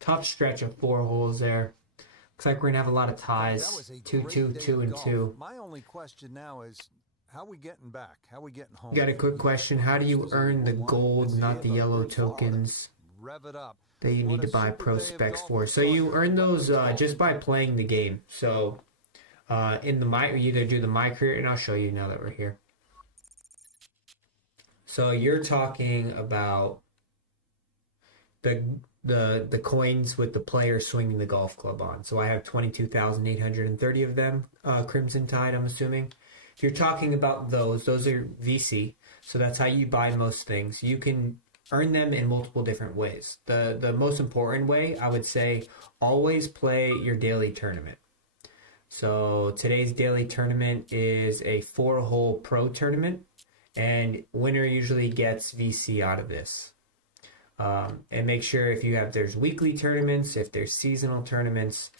Tough stretch of 4 holes there. Looks like we're going to have a lot of That ties. was a 2, great 2, day 2, of and golf. 2. My only question now is, how we getting back? How we getting home? Got a quick question. How do you earn the gold, not the yellow tokens Rev it up. that you need to buy pro specs for? So you earn those just by playing the game. So in the you either do the My Career, and I'll show you now that we're here. So you're talking about the the coins with the player swinging the golf club on. So I have 22,830 of them, Crimson Tide, I'm assuming. If you're talking about those are VC. So that's how you buy most things. You can earn them in multiple different ways. The most important way, I would say, always play your daily tournament. So today's daily tournament is a 4-hole pro tournament, and winner usually gets VC out of this. And make sure there's weekly tournaments, if there's seasonal tournaments,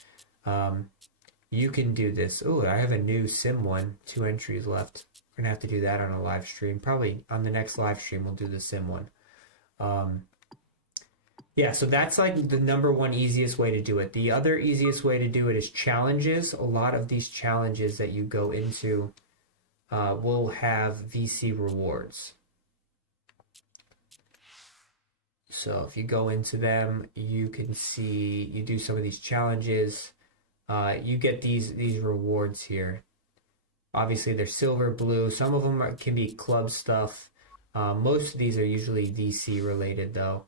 you can do this. Oh, I have a new sim one, 2 entries left. We're gonna have to do that on a live stream. Probably on the next live stream we'll do the sim one. Yeah, so that's like the number one easiest way to do it. The other easiest way to do it is challenges. A lot of these challenges that you go into will have VC rewards. So if you go into them, you can see, you do some of these challenges, you get these rewards here. Obviously they're silver, blue. Some of them can be club stuff. Most of these are usually VC related though.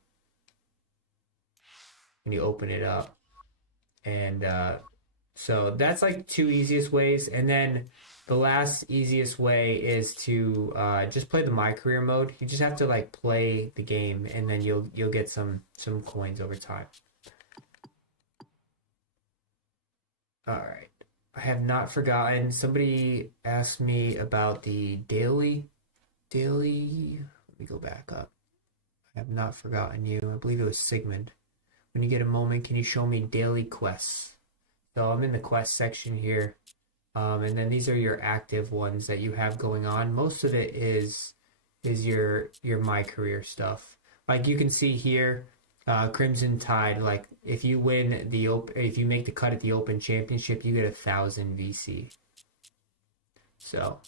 When you open it up. And so that's like 2 easiest ways. And then the last easiest way is to just play the My Career mode. You just have to like play the game, and then you'll get some coins over time. All right. I have not forgotten. Somebody asked me about the daily. Let me go back up. I have not forgotten you. I believe it was Sigmund. When you get a moment, can you show me daily quests? So I'm in the quest section here. And then these are your active ones that you have going on. Most of it is your My Career stuff. Like you can see here, Crimson Tide. Like if you win if you make the cut at the Open Championship, you get 1,000 VC. So,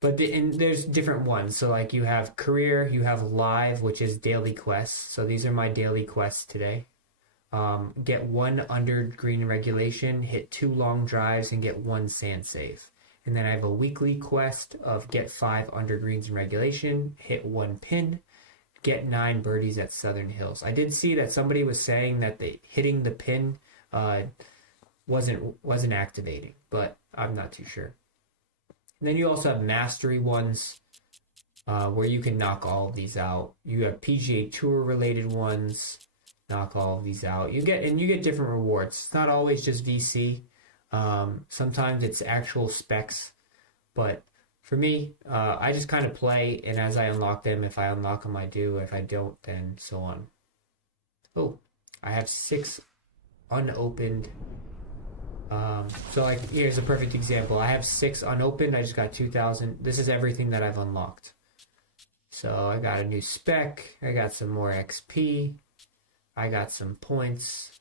but there's different ones. So like you have career, you have live, which is daily quests. So these are my daily quests today. Get 1 under green regulation, hit 2 long drives, and get 1 sand save. And then I have a weekly quest of get 5 under greens in regulation, hit 1 pin, get 9 birdies at Southern Hills. I did see that somebody was saying that hitting the pin wasn't activating, but I'm not too sure. And then you also have mastery ones where you can knock all of these out. You have PGA Tour related ones. Knock all of these out. You get different rewards. It's not always just VC. Sometimes it's actual specs. But for me, I just kind of play, and as I unlock them, if I unlock them, I do. If I don't, then so on. Oh, I have 6 unopened. So like here's a perfect example. I have 6 unopened. I just got 2,000. This is everything that I've unlocked. So I got a new spec. I got some more XP. I got some points.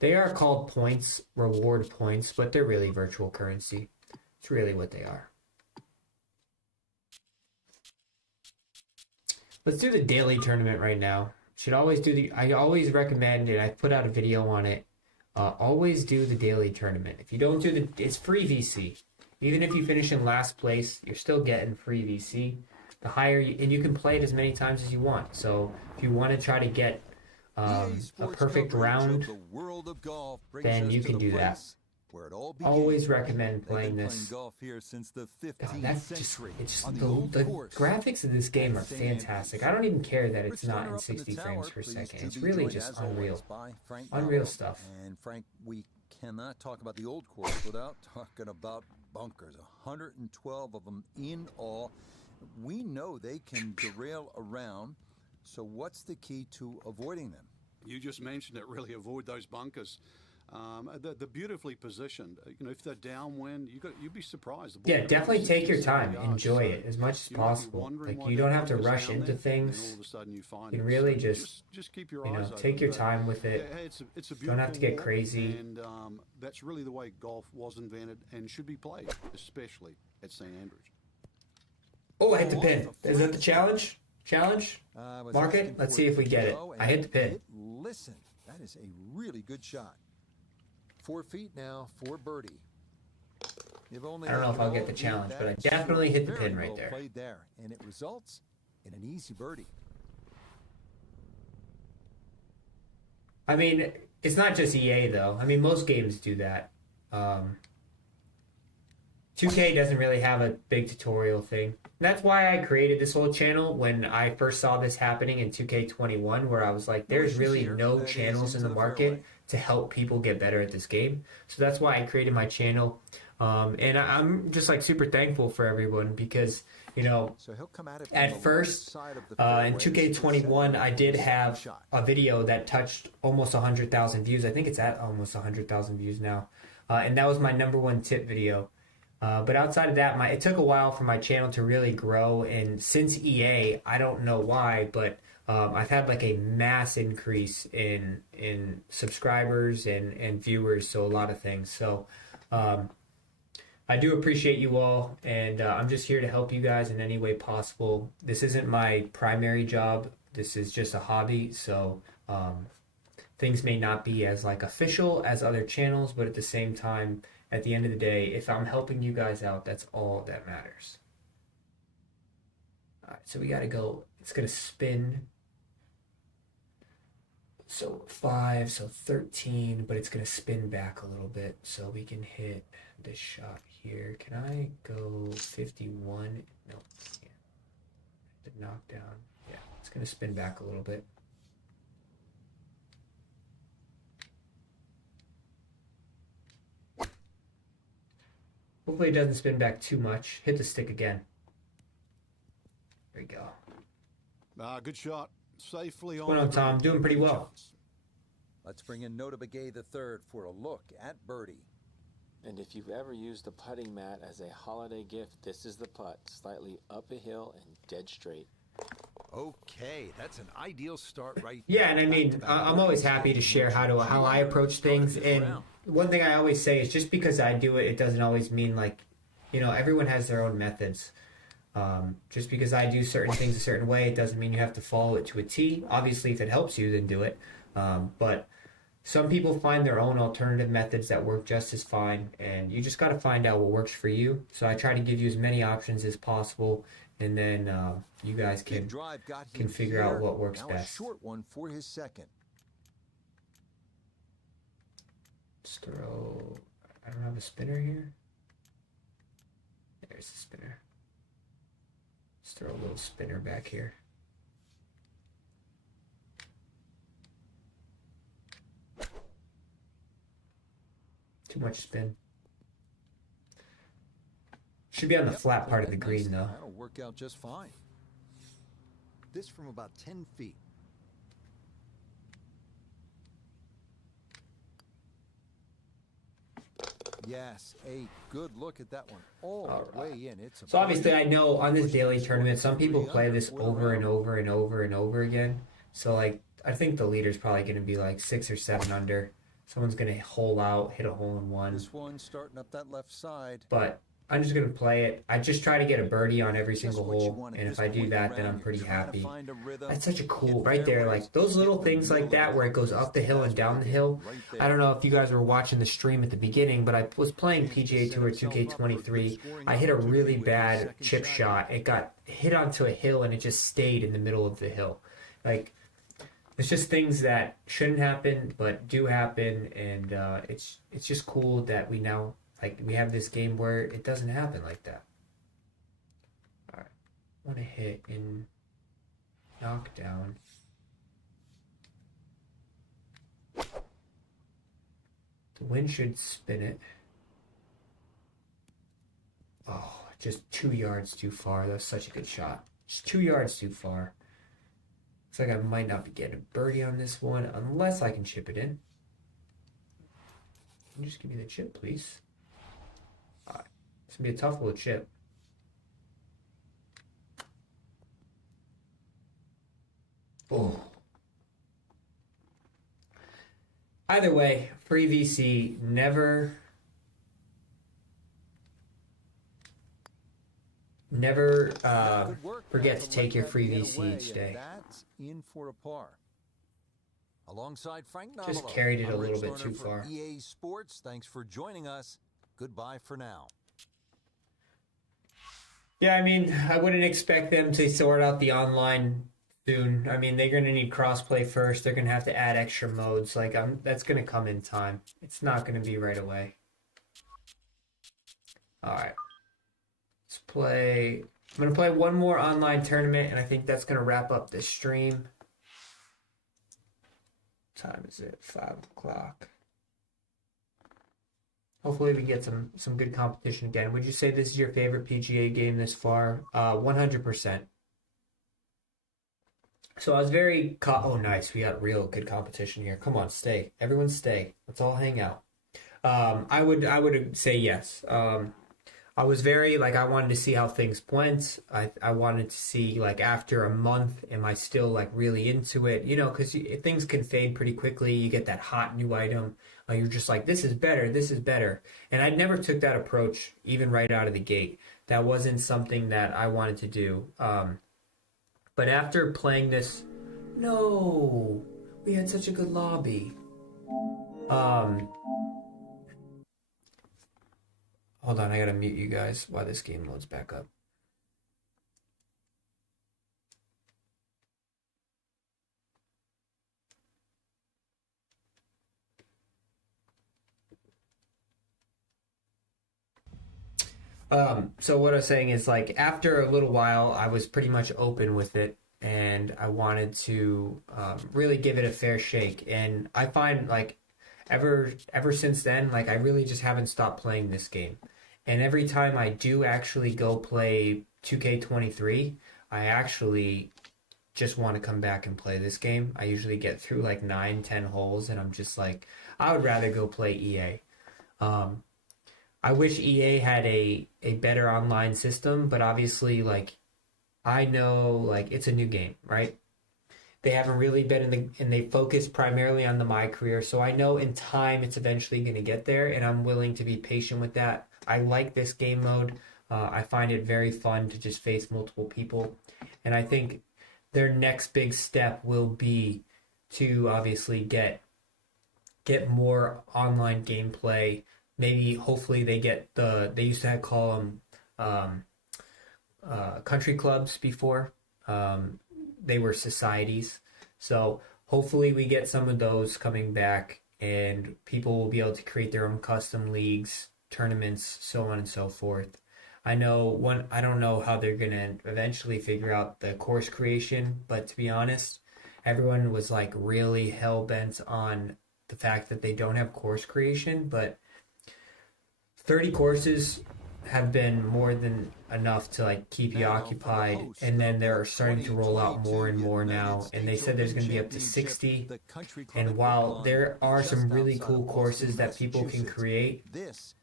They are called points, reward points, but they're really virtual currency. It's really what they are. Let's do the daily tournament right now. Should always do I always recommend, and I put out a video on it, always do the daily tournament. If you don't do it's free VC. Even if you finish in last place, you're still getting free VC. The higher, and you can play it as many times as you want. So if you want to try to get a perfect round, then you can do that. Always recommend playing this. God, that's just, the graphics of this game are fantastic. I don't even care that it's not in 60 frames per second. It's really just unreal stuff. And Frank, we cannot talk about the old course without talking about bunkers. 112 of them in all. We know they can derail around. So what's the key to avoiding them? You just mentioned it. Really avoid those bunkers. They're beautifully positioned. You know, if they're downwind, you'd be surprised. Yeah, definitely take your time. Enjoy it as much as possible. Like you don't have to rush into things. You can really just keep your eyes take your time with it. It's a don't have to get crazy. And that's really the way golf was invented and should be played, especially at St. Andrews. Oh, I hit the pin. Is that the challenge? Mark it. Let's see if we get it. I hit the pin. Listen, that is a really good shot. 4 feet now for birdie. I don't know if I'll get the challenge, but I definitely hit the pin right there. Played there, and it results in an easy birdie. I mean, it's not just EA though. I mean, most games do that. 2K doesn't really have a big tutorial thing. That's why I created this whole channel when I first saw this happening in 2K21, where I was like, there's really no channels in the market to help people get better at this game. So that's why I created my channel. And I'm just like super thankful for everyone because, you know, So he'll come at it from at the left first, side of the in fairway. 2K21, I did have Shot. a video that touched almost 100,000 views. I think it's at almost 100,000 views now. And that was my #1 tip video. But outside of that, it took a while for my channel to really grow. And since EA, I don't know why, but I've had like a mass increase in subscribers and viewers. So a lot of things. So I do appreciate you all. And I'm just here to help you guys in any way possible. This isn't my primary job. This is just a hobby. So things may not be as like official as other channels, but at the same time, at the end of the day, if I'm helping you guys out, that's all that matters. All right, so we got to go. It's going to spin. So 5, so 13, but it's going to spin back a little bit. So we can hit this shot here. Can I go 51? No, yeah. The knockdown. Yeah, it's going to spin back a little bit. Hopefully it doesn't spin back too much. Hit the stick again. There we go. Good shot. Safely on. What's going on, Tom? Doing pretty well. Shots. Let's bring in Nota Begay III for a look at birdie. And if you've ever used a putting mat as a holiday gift, this is the putt. Slightly up a hill and dead straight. Okay, that's an ideal start right Yeah, there. and I mean, I'm always happy to share how I approach things. And one thing I always say is just because I do it, it doesn't always mean like, you know, everyone has their own methods. Just because I do certain things a certain way, it doesn't mean you have to follow it to a T. Obviously, if it helps you, then do it. But some people find their own alternative methods that work just as fine, and you just got to find out what works for you. So I try to give you as many options as possible, and then you guys Big can drive got can him figure out here. what works Now best. A short one for his second. Let's throw. I don't have a spinner here. There's the spinner. Let's throw a little spinner back here. Too much spin. Should be on the Yep, flat part of played the that green nicely. though. That'll work out just fine. This from about 10 feet. Yes, a good look at that one. All the way in. It's a So obviously I birdie. know on this daily Pushes tournament, some people 3 play under this for the over and round. over and over and over again. So like, I think the leader's probably going to be like 6 or 7 under. Someone's going to hole out, hit a hole in one. This one starting up that left side. But I'm just going to play it. I just try to get a birdie on every Just single what you hole. want at And this if I do point in the that, then round. I'm pretty You're trying to happy. find a rhythm. That's such a cool, Hit right there, fairways, like those little hit the things like middle of that where it goes fairways. up the hill and That's down what the it hill. is right I there. don't know if you guys were watching the stream at the beginning, but I was playing PGA Tour 2K23. I hit a really bad chip shot. It got hit onto a hill and it just stayed in the middle of the hill. Like, it's just things that shouldn't happen, but do happen, and it's just cool that we now, like, we have this game where it doesn't happen like that. All right, I want to hit in knockdown. The wind should spin it. Oh, just 2 yards too far. That was such a good shot. Just 2 yards too far. Looks like I might not be getting a birdie on this one unless I can chip it in. Can you just give me the chip, please? All right. It's going to be a tough little chip. Oh. Either way, free VC, never Good work. forget That's to a take your left free hand VC away, each and day. That's in for a par. Alongside Frank Just Novello, carried it a I'm little Rich bit Lerner too for far. EA Sports. Thanks for joining us. Goodbye for now. Yeah, I mean, I wouldn't expect them to sort out the online soon. I mean, they're going to need crossplay first. They're going to have to add extra modes. Like, that's going to come in time. It's not going to be right away. All right. Let's play. I'm going to play one more online tournament, and I think that's going to wrap up this stream. What time is it? 5 o'clock. Hopefully we get some good competition again. Would you say this is your favorite PGA game this far? 100%. So I was very oh, nice. We got real good competition here. Come on, stay. Everyone stay. Let's all hang out. I would say yes. I was very, like, I wanted to see how things went. I wanted to see, like, after a month, am I still, like, really into it? You know, because things can fade pretty quickly. You get that hot new item. You're just like, this is better, this is better. And I never took that approach, even right out of the gate. That wasn't something that I wanted to do. But after playing this, no, we had such a good lobby. Hold on, I gotta mute you guys while this game loads back up. So what I was saying is, like, after a little while, I was pretty much open with it, and I wanted to really give it a fair shake. And I find, like, ever since then, like, I really just haven't stopped playing this game. And every time I do actually go play 2K23, I actually just want to come back and play this game. I usually get through like 9-10 holes, and I'm just like, I would rather go play EA. I wish EA had a better online system, but obviously, like, I know, like, it's a new game, right? They haven't really been and they focus primarily on the My Career, so I know in time it's eventually going to get there, and I'm willing to be patient with that. I like this game mode. I find it very fun to just face multiple people, and I think their next big step will be to obviously get more online gameplay. Maybe, hopefully, they get they used to call them country clubs before. They were societies. So hopefully we get some of those coming back, and people will be able to create their own custom leagues, tournaments, so on and so forth. I don't know how they're going to eventually figure out the course creation, but to be honest, everyone was like really hell-bent on the fact that they don't have course creation, but 30 courses have been more than enough to, like, keep you occupied, and then they're starting to roll out more and more now, and they said there's going to be up to 60. And while there are some really cool courses that people can create, it's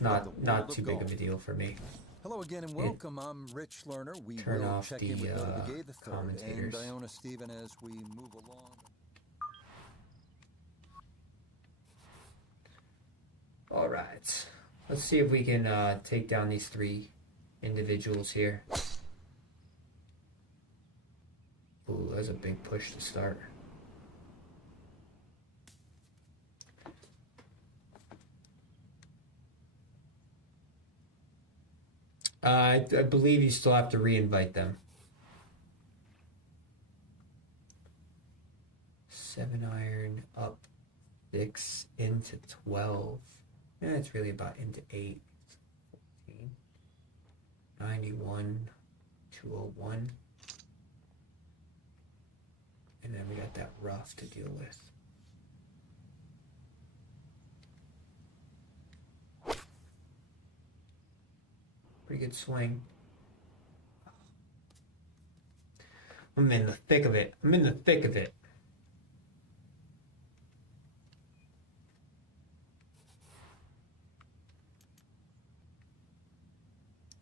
not too big of a deal for me. Hello again and welcome. I'm Rich Lerner. We Turn will off check the in with Bill Begay the third commentators. and Iona Stephen as we move along. All right, let's see if we can take down these 3 individuals here. Ooh, that's a big push to start. I believe you still have to re-invite them. 7-iron up 6 into 12. Yeah, it's really about into 8. 14, 91, 201. And then we got that rough to deal with. Pretty good swing. I'm in the thick of it.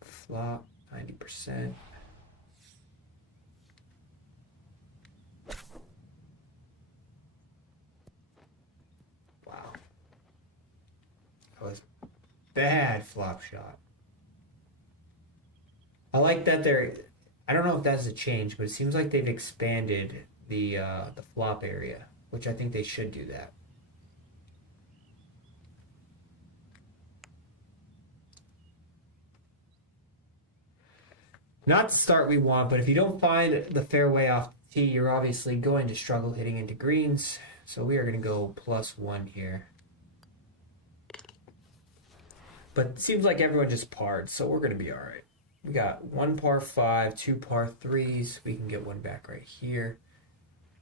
Flop, 90%. Wow. That was bad flop shot. I like that I don't know if that's a change, but it seems like they've expanded the flop area, which I think they should do that. Not the start we want, but if you don't find the fairway off the tee, you're obviously going to struggle hitting into greens. So we are going to go +1 here. But it seems like everyone just parred, so we're going to be all right. We got 1 par 5, 2 par 3s. We can get one back right here.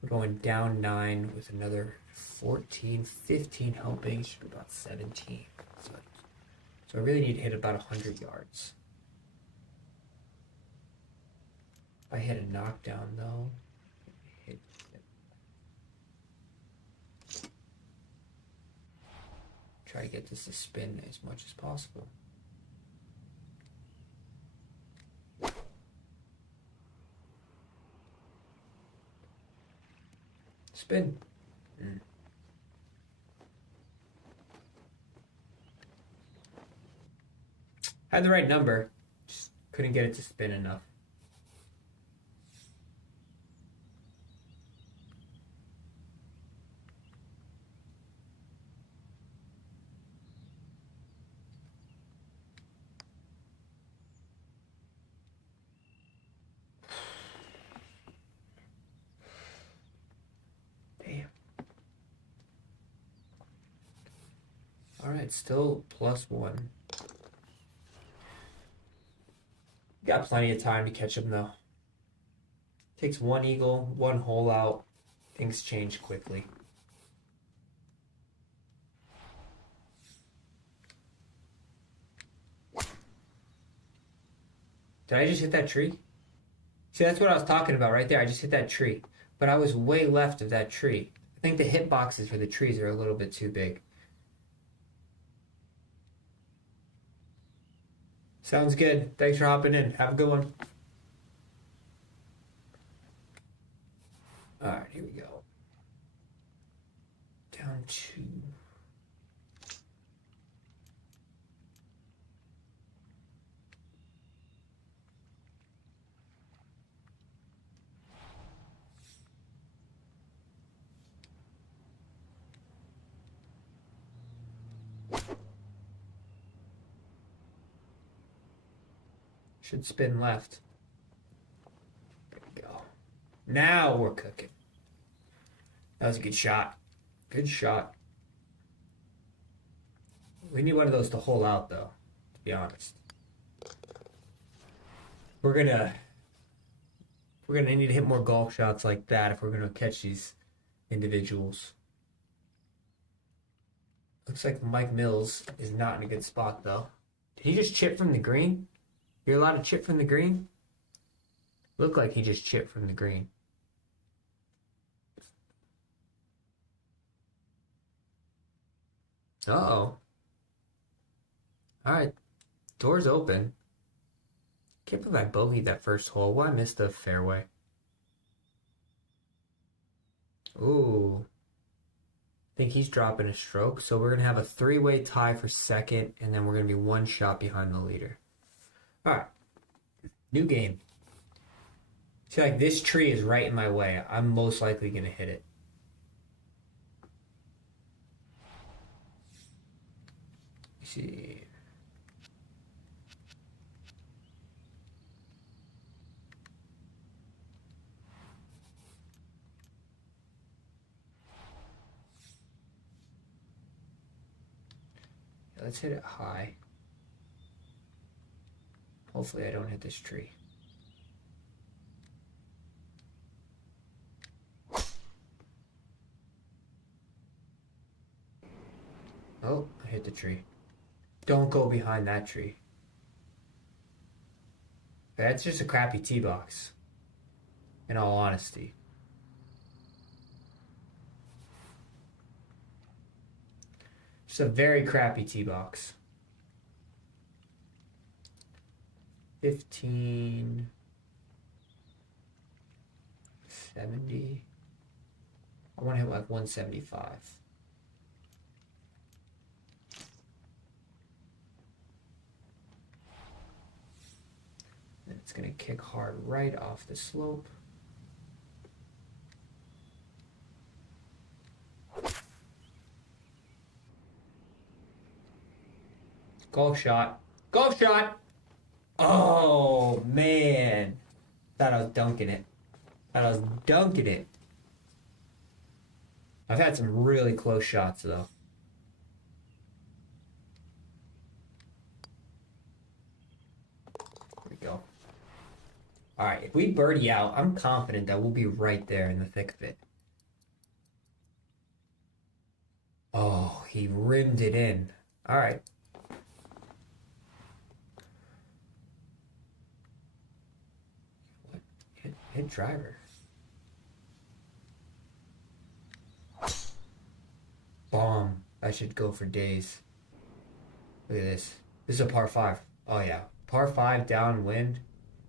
We're going down 9 with another 14, 15 helping. Should be about 17. So I really need to hit about 100 yards. If I hit a knockdown, though, try to get this to spin as much as possible. Spin. Had the right number, just couldn't get it to spin enough. All right, still +1. Got plenty of time to catch him, though. Takes 1 eagle, 1 hole out. Things change quickly. Did I just hit that tree? See, that's what I was talking about right there. I just hit that tree. But I was way left of that tree. I think the hit boxes for the trees are a little bit too big. Sounds good. Thanks for hopping in. Have a good one. All right, here we go. Down 2. Should spin left. There we go. Now we're cooking. That was a good shot. Good shot. We need one of those to hole out, though, to be honest. We're gonna need to hit more golf shots like that if we're gonna catch these individuals. Looks like Mike Mills is not in a good spot, though. Did he just chip from the green? You're allowed to chip from the green? Looked like he just chipped from the green. Uh-oh. Alright. Door's open. Can't believe I bogeyed that first hole. Well, I missed the fairway. Ooh. I think he's dropping a stroke. So we're going to have a 3-way tie for second, and then we're going to be 1 shot behind the leader. Alright. New game. See, like, this tree is right in my way. I'm most likely going to hit it. Let's see. Let's hit it high. Hopefully I don't hit this tree. Oh, I hit the tree. Don't go behind that tree. That's just a crappy tee box, in all honesty. Just a very crappy tee box. 1570. I want to hit like 175. And it's going to kick hard right off the slope. Golf shot. Golf shot! Oh, man. Thought I was dunking it. I've had some really close shots, though. There we go. All right, if we birdie out, I'm confident that we'll be right there in the thick of it. Oh, he rimmed it in. All right. What? Hit driver. Bomb. I should go for days. Look at this. This is a par 5. Oh, yeah. Par 5 downwind.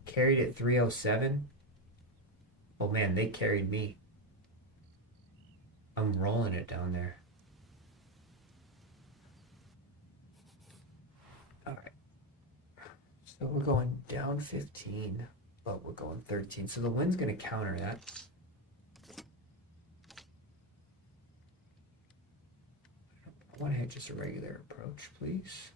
Carried at 307. Oh, man, they carried me. I'm rolling it down there. All right. So we're going down 15, but we're going 13. So the wind's going to counter that. I want to hit just a regular approach, please.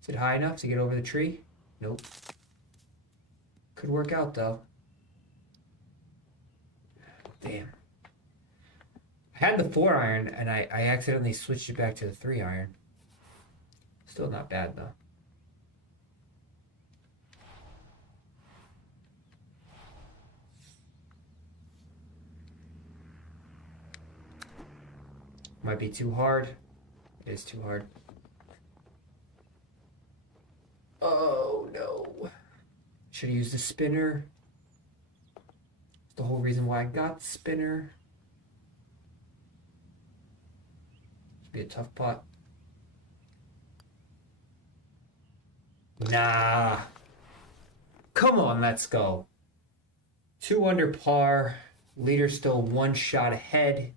Is it high enough to get over the tree? Nope. Could work out, though. Damn. I had the 4-iron, and I accidentally switched it back to the 3-iron. Still not bad, though. Might be too hard. It is too hard. Oh, no. Should have used a spinner. That's the whole reason why I got the spinner. Be a tough putt. Nah. Come on, let's go. 2 under par. Leader still 1 shot ahead.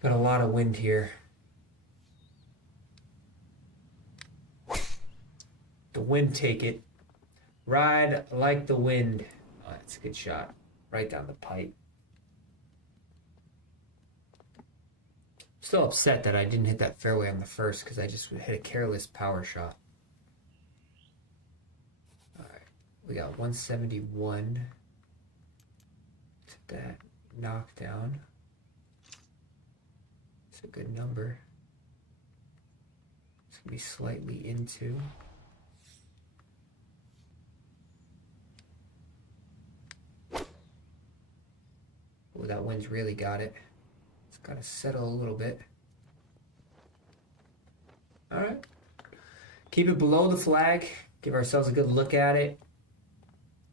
Got a lot of wind here. The wind take it. Ride like the wind. Oh, that's a good shot. Right down the pipe. Still upset that I didn't hit that fairway on the first because I just hit a careless power shot. All right, we got 171 to that knockdown. It's a good number. It's gonna be slightly into. Oh, that wind's really got it. It's got to settle a little bit. All right. Keep it below the flag. Give ourselves a good look at it.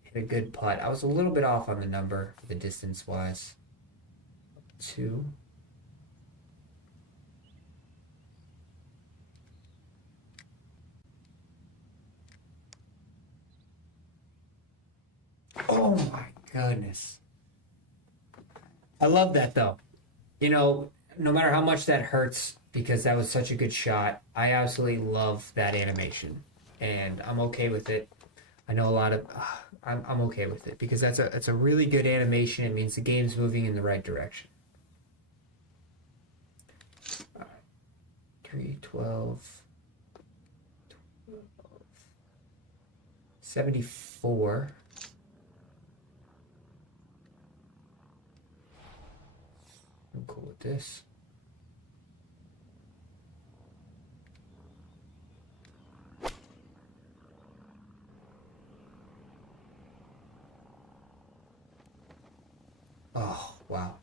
Hit a good putt. I was a little bit off on the number, the distance-wise. 2. Oh my goodness. I love that though. You know, no matter how much that hurts, because that was such a good shot, I absolutely love that animation. And I'm okay with it. I know a lot of... I'm okay with it because that's a really good animation. It means the game's moving in the right direction. 3, 12, 74. I'm cool with this. Oh, wow.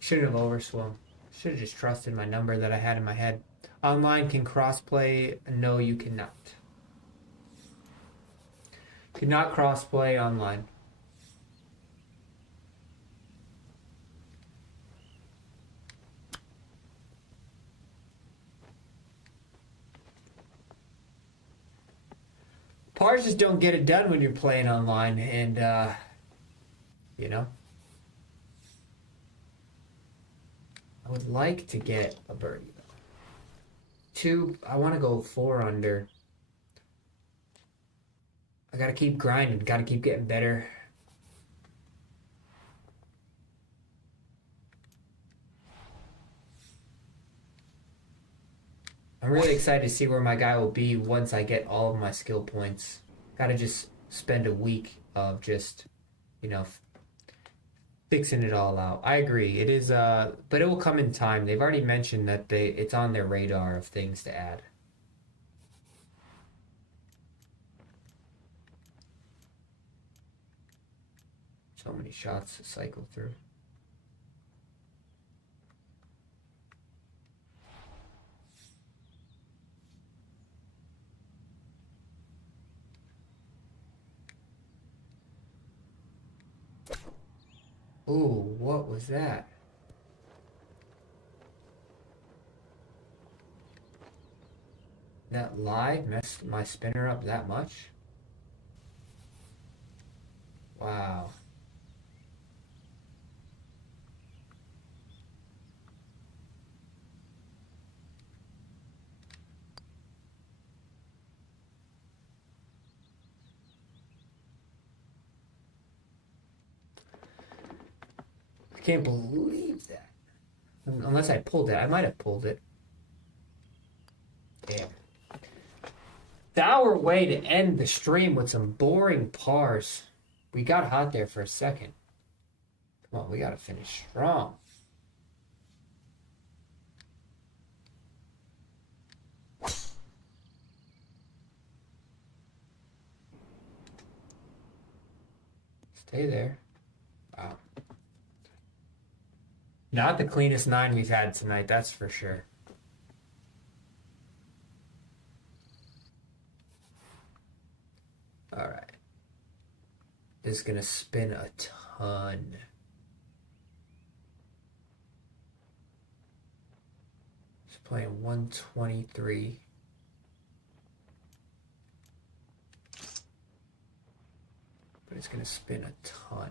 Shouldn't have overswung. Should have just trusted my number that I had in my head. Online can crossplay. No, you cannot. Cannot crossplay online. Pars just don't get it done when you're playing online, and you know. I would like to get a birdie though. 2, I want to go 4 under. I gotta keep grinding, gotta keep getting better. I'm really excited to see where my guy will be once I get all of my skill points. Gotta just spend a week of just, you know, fixing it all out. I agree. It is, but it will come in time. They've already mentioned that it's on their radar of things to add. So many shots to cycle through. Ooh, what was that? That lie messed my spinner up that much? Wow. I can't believe that. Unless I pulled it. I might have pulled it. Damn. Dour way to end the stream with some boring pars. We got hot there for a second. Come on, we gotta finish strong. Stay there. Wow. Not the cleanest 9 we've had tonight, that's for sure. Alright. This is gonna spin a ton. Just playing 123. But it's gonna spin a ton.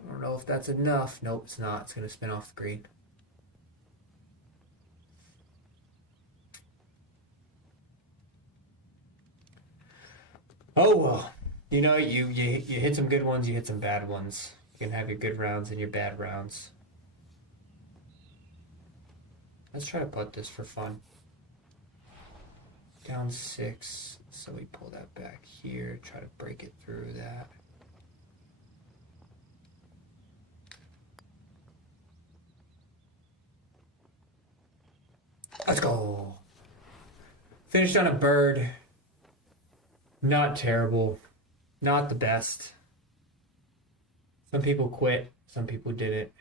I don't know if that's enough. Nope, it's not. It's gonna spin off the green. Oh well. You know, you hit some good ones, you hit some bad ones. You can have your good rounds and your bad rounds. Let's try to putt this for fun. Down 6, so we pull that back here, try to break it through that. Let's go. Finished on a bird. Not terrible. Not the best. Some people quit. Some people did it.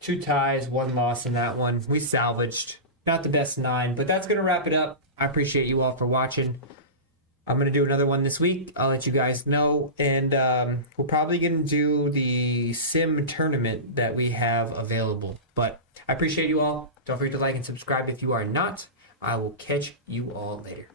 Two ties, 1 loss in that one. We salvaged. Not the best 9, but that's going to wrap it up. I appreciate you all for watching. I'm going to do another one this week. I'll let you guys know. And we're probably going to do the sim tournament that we have available. But I appreciate you all. Don't forget to like and subscribe if you are not. I will catch you all later.